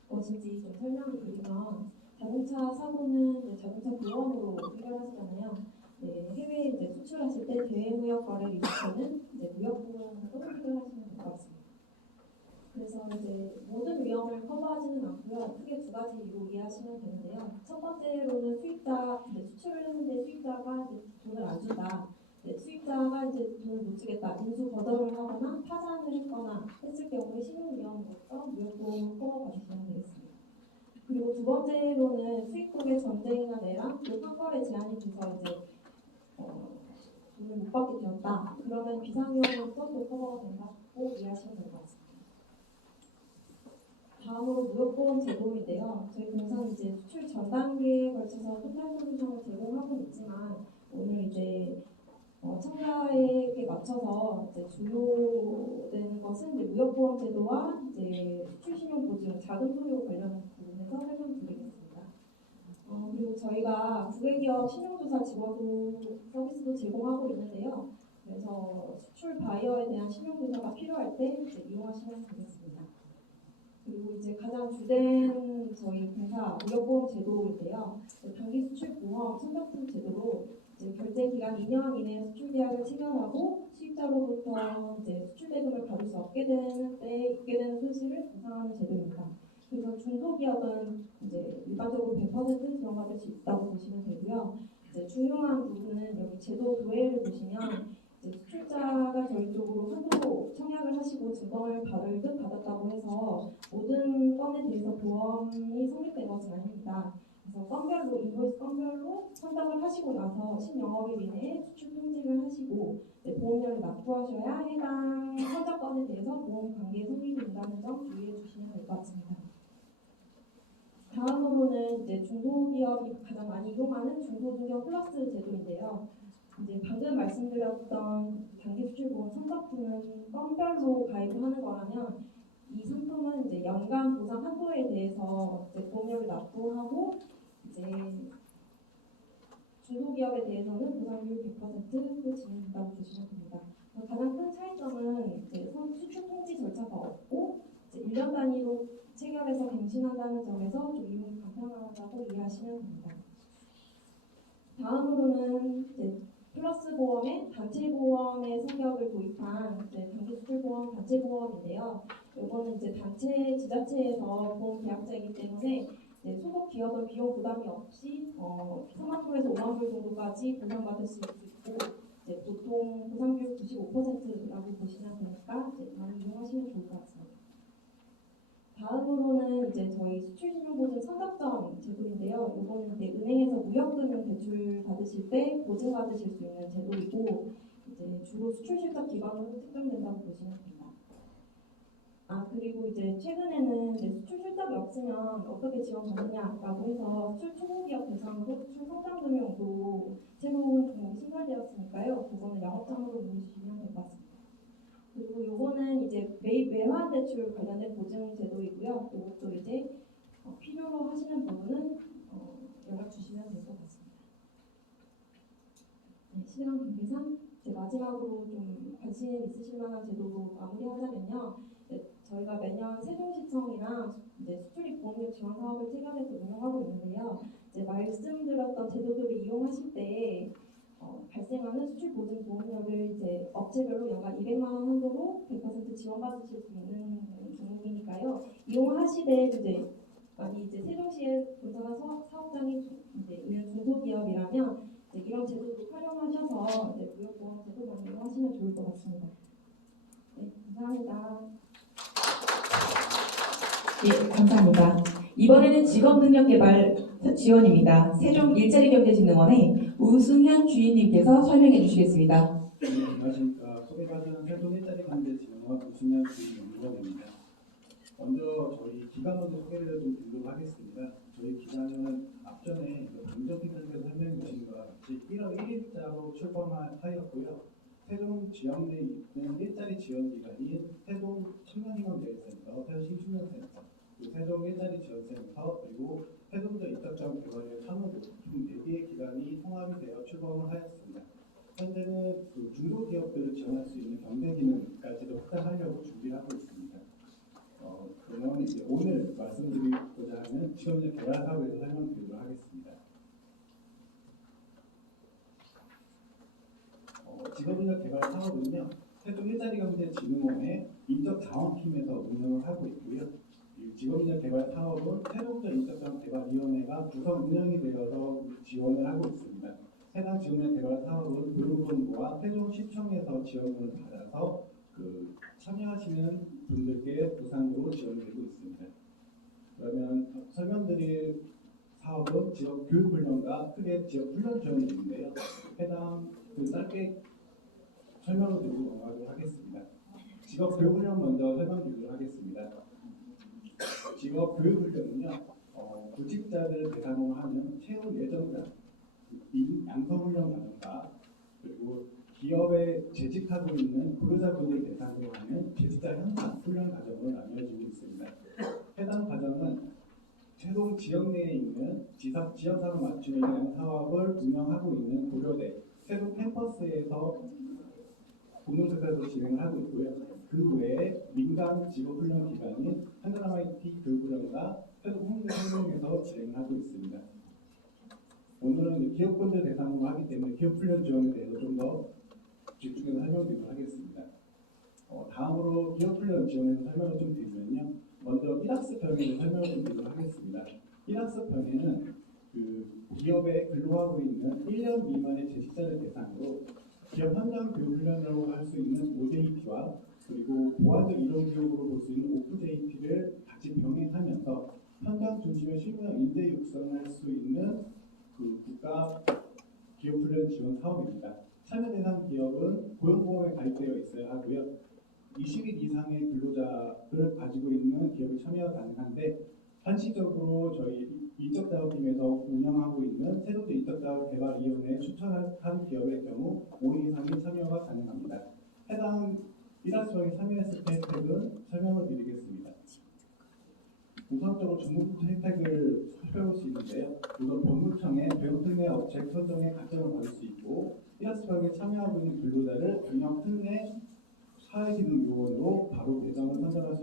것인지 좀 설명을 드리면 자동차 사고는 이제 자동차 보험으로 해결하시잖아요. 네, 해외에 이제 수출하실 때 대외무역 거래를 일으키는 이제 무역보험으로 해결하시면 될 것 같습니다. 그래서 이제 모든 위험을 커버하지는 않고요. 크게 두 가지로 이해하시면 되는데요. 첫 번째로는 수입자, 이제 수출을 했는데 수입자가 이제 돈을 안 준다. 수입자가 이제 돈을 못 주겠다. 인수 거절을 하거나 파산을 했거나 했을 경우에 신용위험으로서 무역보험을 커버받으시면 되겠습니다. 그리고 두 번째로는 수입국의 전쟁이나 내랑 또 상거래 제한이 돼서 이제 돈을 못 받게 되었다. 그러면 비상위험으로서 또 커버가 된다고 이해하시면 될 것 같습니다. 다음으로 무역보험 제도인데요. 저희 공사는 이제 수출 전 단계에 걸쳐서 토탈 솔루션을 제공하고 있지만 오늘 이제 청가액에 맞춰서 이제 주요되는 것은 이제 무역보험 제도와 이제 수출신용보증, 자금 소요 관련 부분에서 설명드리겠습니다. 그리고 저희가 국외기업 신용조사 직원도 서비스도 제공하고 있는데요. 그래서 수출 바이어에 대한 신용조사가 필요할 때 이제 이용하시면 되겠습니다. 그리고 이제 가장 주된 저희 공사 무역보험 제도인데요. 단기 수출 보험 선적품 제도로 이제 결제 기간 2년 이내에 수출 계약을 체결하고 수입자로부터 이제 수출 대금을 받을 수 없게 되는 때 있게 되는 손실을 보상하는 제도입니다. 그래서 중소기업은 이제 일반적으로 100% 지원받을 수 있다고 보시면 되고요. 이제 중요한 부분은 여기 제도 도해를 보시면 수출자가 저희 쪽으로 한도 청약을 하시고 증권을 발급 받았다고 해서 모든 건에 대해서 보험이 성립된 것은 아닙니다. 그래서 건별로 인보이스 건별로 선정을 하시고 나서 10영업일 이내에 수출 통지를 하시고 보험료를 납부하셔야 해당 선정건에 대해서 보험 관계 성립이 된다는 점 주의해 주시면 될 것 같습니다. 다음으로는 이제 중소기업이 가장 많이 이용하는 중소중견 플러스 제도인데요. 이제 방금 말씀드렸던 단기 수출보험 선적품은 건별로 가입을 하는 거라면 이 상품은 이제 연간 보상 한도에 대해서 이제 보험료를 납부하고 이제 중소기업에 대해서는 보상률 100%로 진행된다고 보시면 됩니다. 가장 큰 차이점은 이제 수출 통지 절차가 없고 이제 1년 단위로 체결해서 갱신한다는 점에서 좀 이용이 간편하다고 이해하시면 됩니다. 다음으로는 이제 플러스 보험의 단체 보험의 성격을 도입한 이제 단기 수출 보험 단체 보험인데요. 이거는 이제 단체 지자체에서 보험 계약자이기 때문에 소속 기업은 비용 부담이 없이 3만 불에서 5만 불 정도까지 보상받을 수 있고 이제 보통 보상비율 95%라고 보시면 되니까 이제 많이 이용하시면 좋을 것 같습니다. 다음으로는 이제 저희 수출신용보증 선적점 제도인데요. 이거는 이제 은행에서 무역금융 대출 받으실 때 보증 받으실 수 있는 제도이고 이제 주로 수출 실적 기반으로 측정된다고 보시면 됩니다. 그리고 이제 최근에는 이제 수출 실적이 없으면 어떻게 지원받느냐라고 해서 수출 초보기업 대상으로 수출 성장금융도 새로운 종목이 신설되었으니까요. 그거는 영업장으로 보시면 될 것 같습니다. 그리고 요거는 이제 매입 외환 대출 관련된 보증 제도이고요. 이것도 이제 필요로 하시는 부분은 연락 주시면 될 것 같습니다. 네, 시간 관계상 마지막으로 좀 관심 있으실 만한 제도로 마무리하자면요. 저희가 매년 세종시청이랑 이제 수출입 보험료 지원 사업을 체결해서 운영하고 있는데요. 이제 말씀드렸던 제도들을 이용하실 때 발생하는 수출 보증 보험료를 이제 업체별로 연간 200만 원 한도로 100% 지원받으실 수 있는 종목이니까요. 이용하시되 이제 만약 이제 세종시에 본사나 사업장이 이제 있는 중소기업이라면 이제 이런 제도도 활용하셔서 이제 무역보험 제도 많이 이용하시면 좋을 것 같습니다. 네, 감사합니다. 예, 감사합니다. 이번에는 직업능력개발 지원입니다. 세종 일자리경제진흥원의 우승현 주인님께서 설명해 주시겠습니다. 안녕하십니까. 소개받은 세종 일자리경제진흥원 우승현 주인입니다. 먼저 저희 기관 먼저 소개를 좀 드리도록 하겠습니다. 저희 기관은 앞전에 강정팀장께서 설명해 주신 것과 같이 1월 1일자로 출범하였고요. 세종 지역 내에 있는 일자리 지원 기관인 세종 청년인원대회센터, 세종 신축년센터, 세종 일자리 지원센터, 그리고 세종적 인적자원 개발의 산업으로 총 4개의 기관이 통합이 되어 출범을 하였습니다. 현재는 그 중소기업들을 지원할 수 있는 경제 기능까지도 확장하려고 준비를 하고 있습니다. 그러면 이제 오늘 말씀드리고자 하는 직업적 개발 사업에 대해서 설명드리도록 하겠습니다. 직업인력 개발 사업은요, 세종 일자리경제진흥원의 인적자원팀에서 운영을 하고 있고요. 이 직업인력 개발 사업은 세종적 인적자원개발위원회가 구성 운영이 되어서 지원을 하고 있습니다. 해당 직업인력 개발 사업은 교육본부와 세종시청에서 지원을 받아서 참여하시는 분들께 부상으로 지원되고 있습니다. 그러면 설명드릴 사업은 지역 교육훈련과 크게 지역 훈련 지원이 있는데요. 해당 짧게 설명을 드리고 넘어가도록 하겠습니다. 직업 교육훈련 먼저 설명드리도록 하겠습니다. 직업 교육훈련은요, 구직자들을 대상으로 하는 채용 예정자, 양성훈련 과정과 그리고 기업에 재직하고 있는 고려자분들 대상으로 하는 재직자 현장 훈련 과정으로 나뉘어지고 있습니다. 해당 과정은 세종 지역 내에 있는 지역사업 맞춤에 대한 사업을 운영하고 있는 고려대 세종 캠퍼스에서 공동센터에서 진행을 하고 있고요. 그 외에 민간 직업훈련 기관인 한남 IT 교육훈련과 세종 홍대생명에서 진행하고 있습니다. 오늘은 기업분들 대상으로 하기 때문에 기업훈련 지원에 대해서 좀 더 집중해서 설명드리도록 하겠습니다. 다음으로 기업훈련 지원에서 설명을 좀 드리면요. 먼저 1학스 편에 설명을 좀 드리도록 하겠습니다. 1학스 편에는 기업에 근로하고 있는 1년 미만의 재직자를 대상으로 기업 현장 교육훈련이라고 할 수 있는 OJT와 그리고 보완적 이론 교육으로 볼 수 있는 OFJT를 같이 병행하면서 현장 중심의 실무형 인재 육성을 할 수 있는 국가 기업훈련 지원 사업입니다. 참여 대상 기업은 고용보험에 가입되어 있어야 하고요. 20일 이상의 근로자를 가지고 있는 기업이 참여가 가능한데 한시적으로 저희 인적자원팀에서 운영하고 있는 세종적 인적자원개발위원회에 추천한 기업의 경우 5인 이상의 참여가 가능합니다. 해당 1학수에 참여했을 때 혜택은 설명을 드리겠습니다. 우선적으로 정부 혜택을 살펴볼 수 있는데요. 우선 법무청의 배우특례 업체 선정에 가점을 받을 수 있고 1학수에 참여하고 있는 근로자를 경영 특례 사회기능요원으로 바로 배정을 선정할 수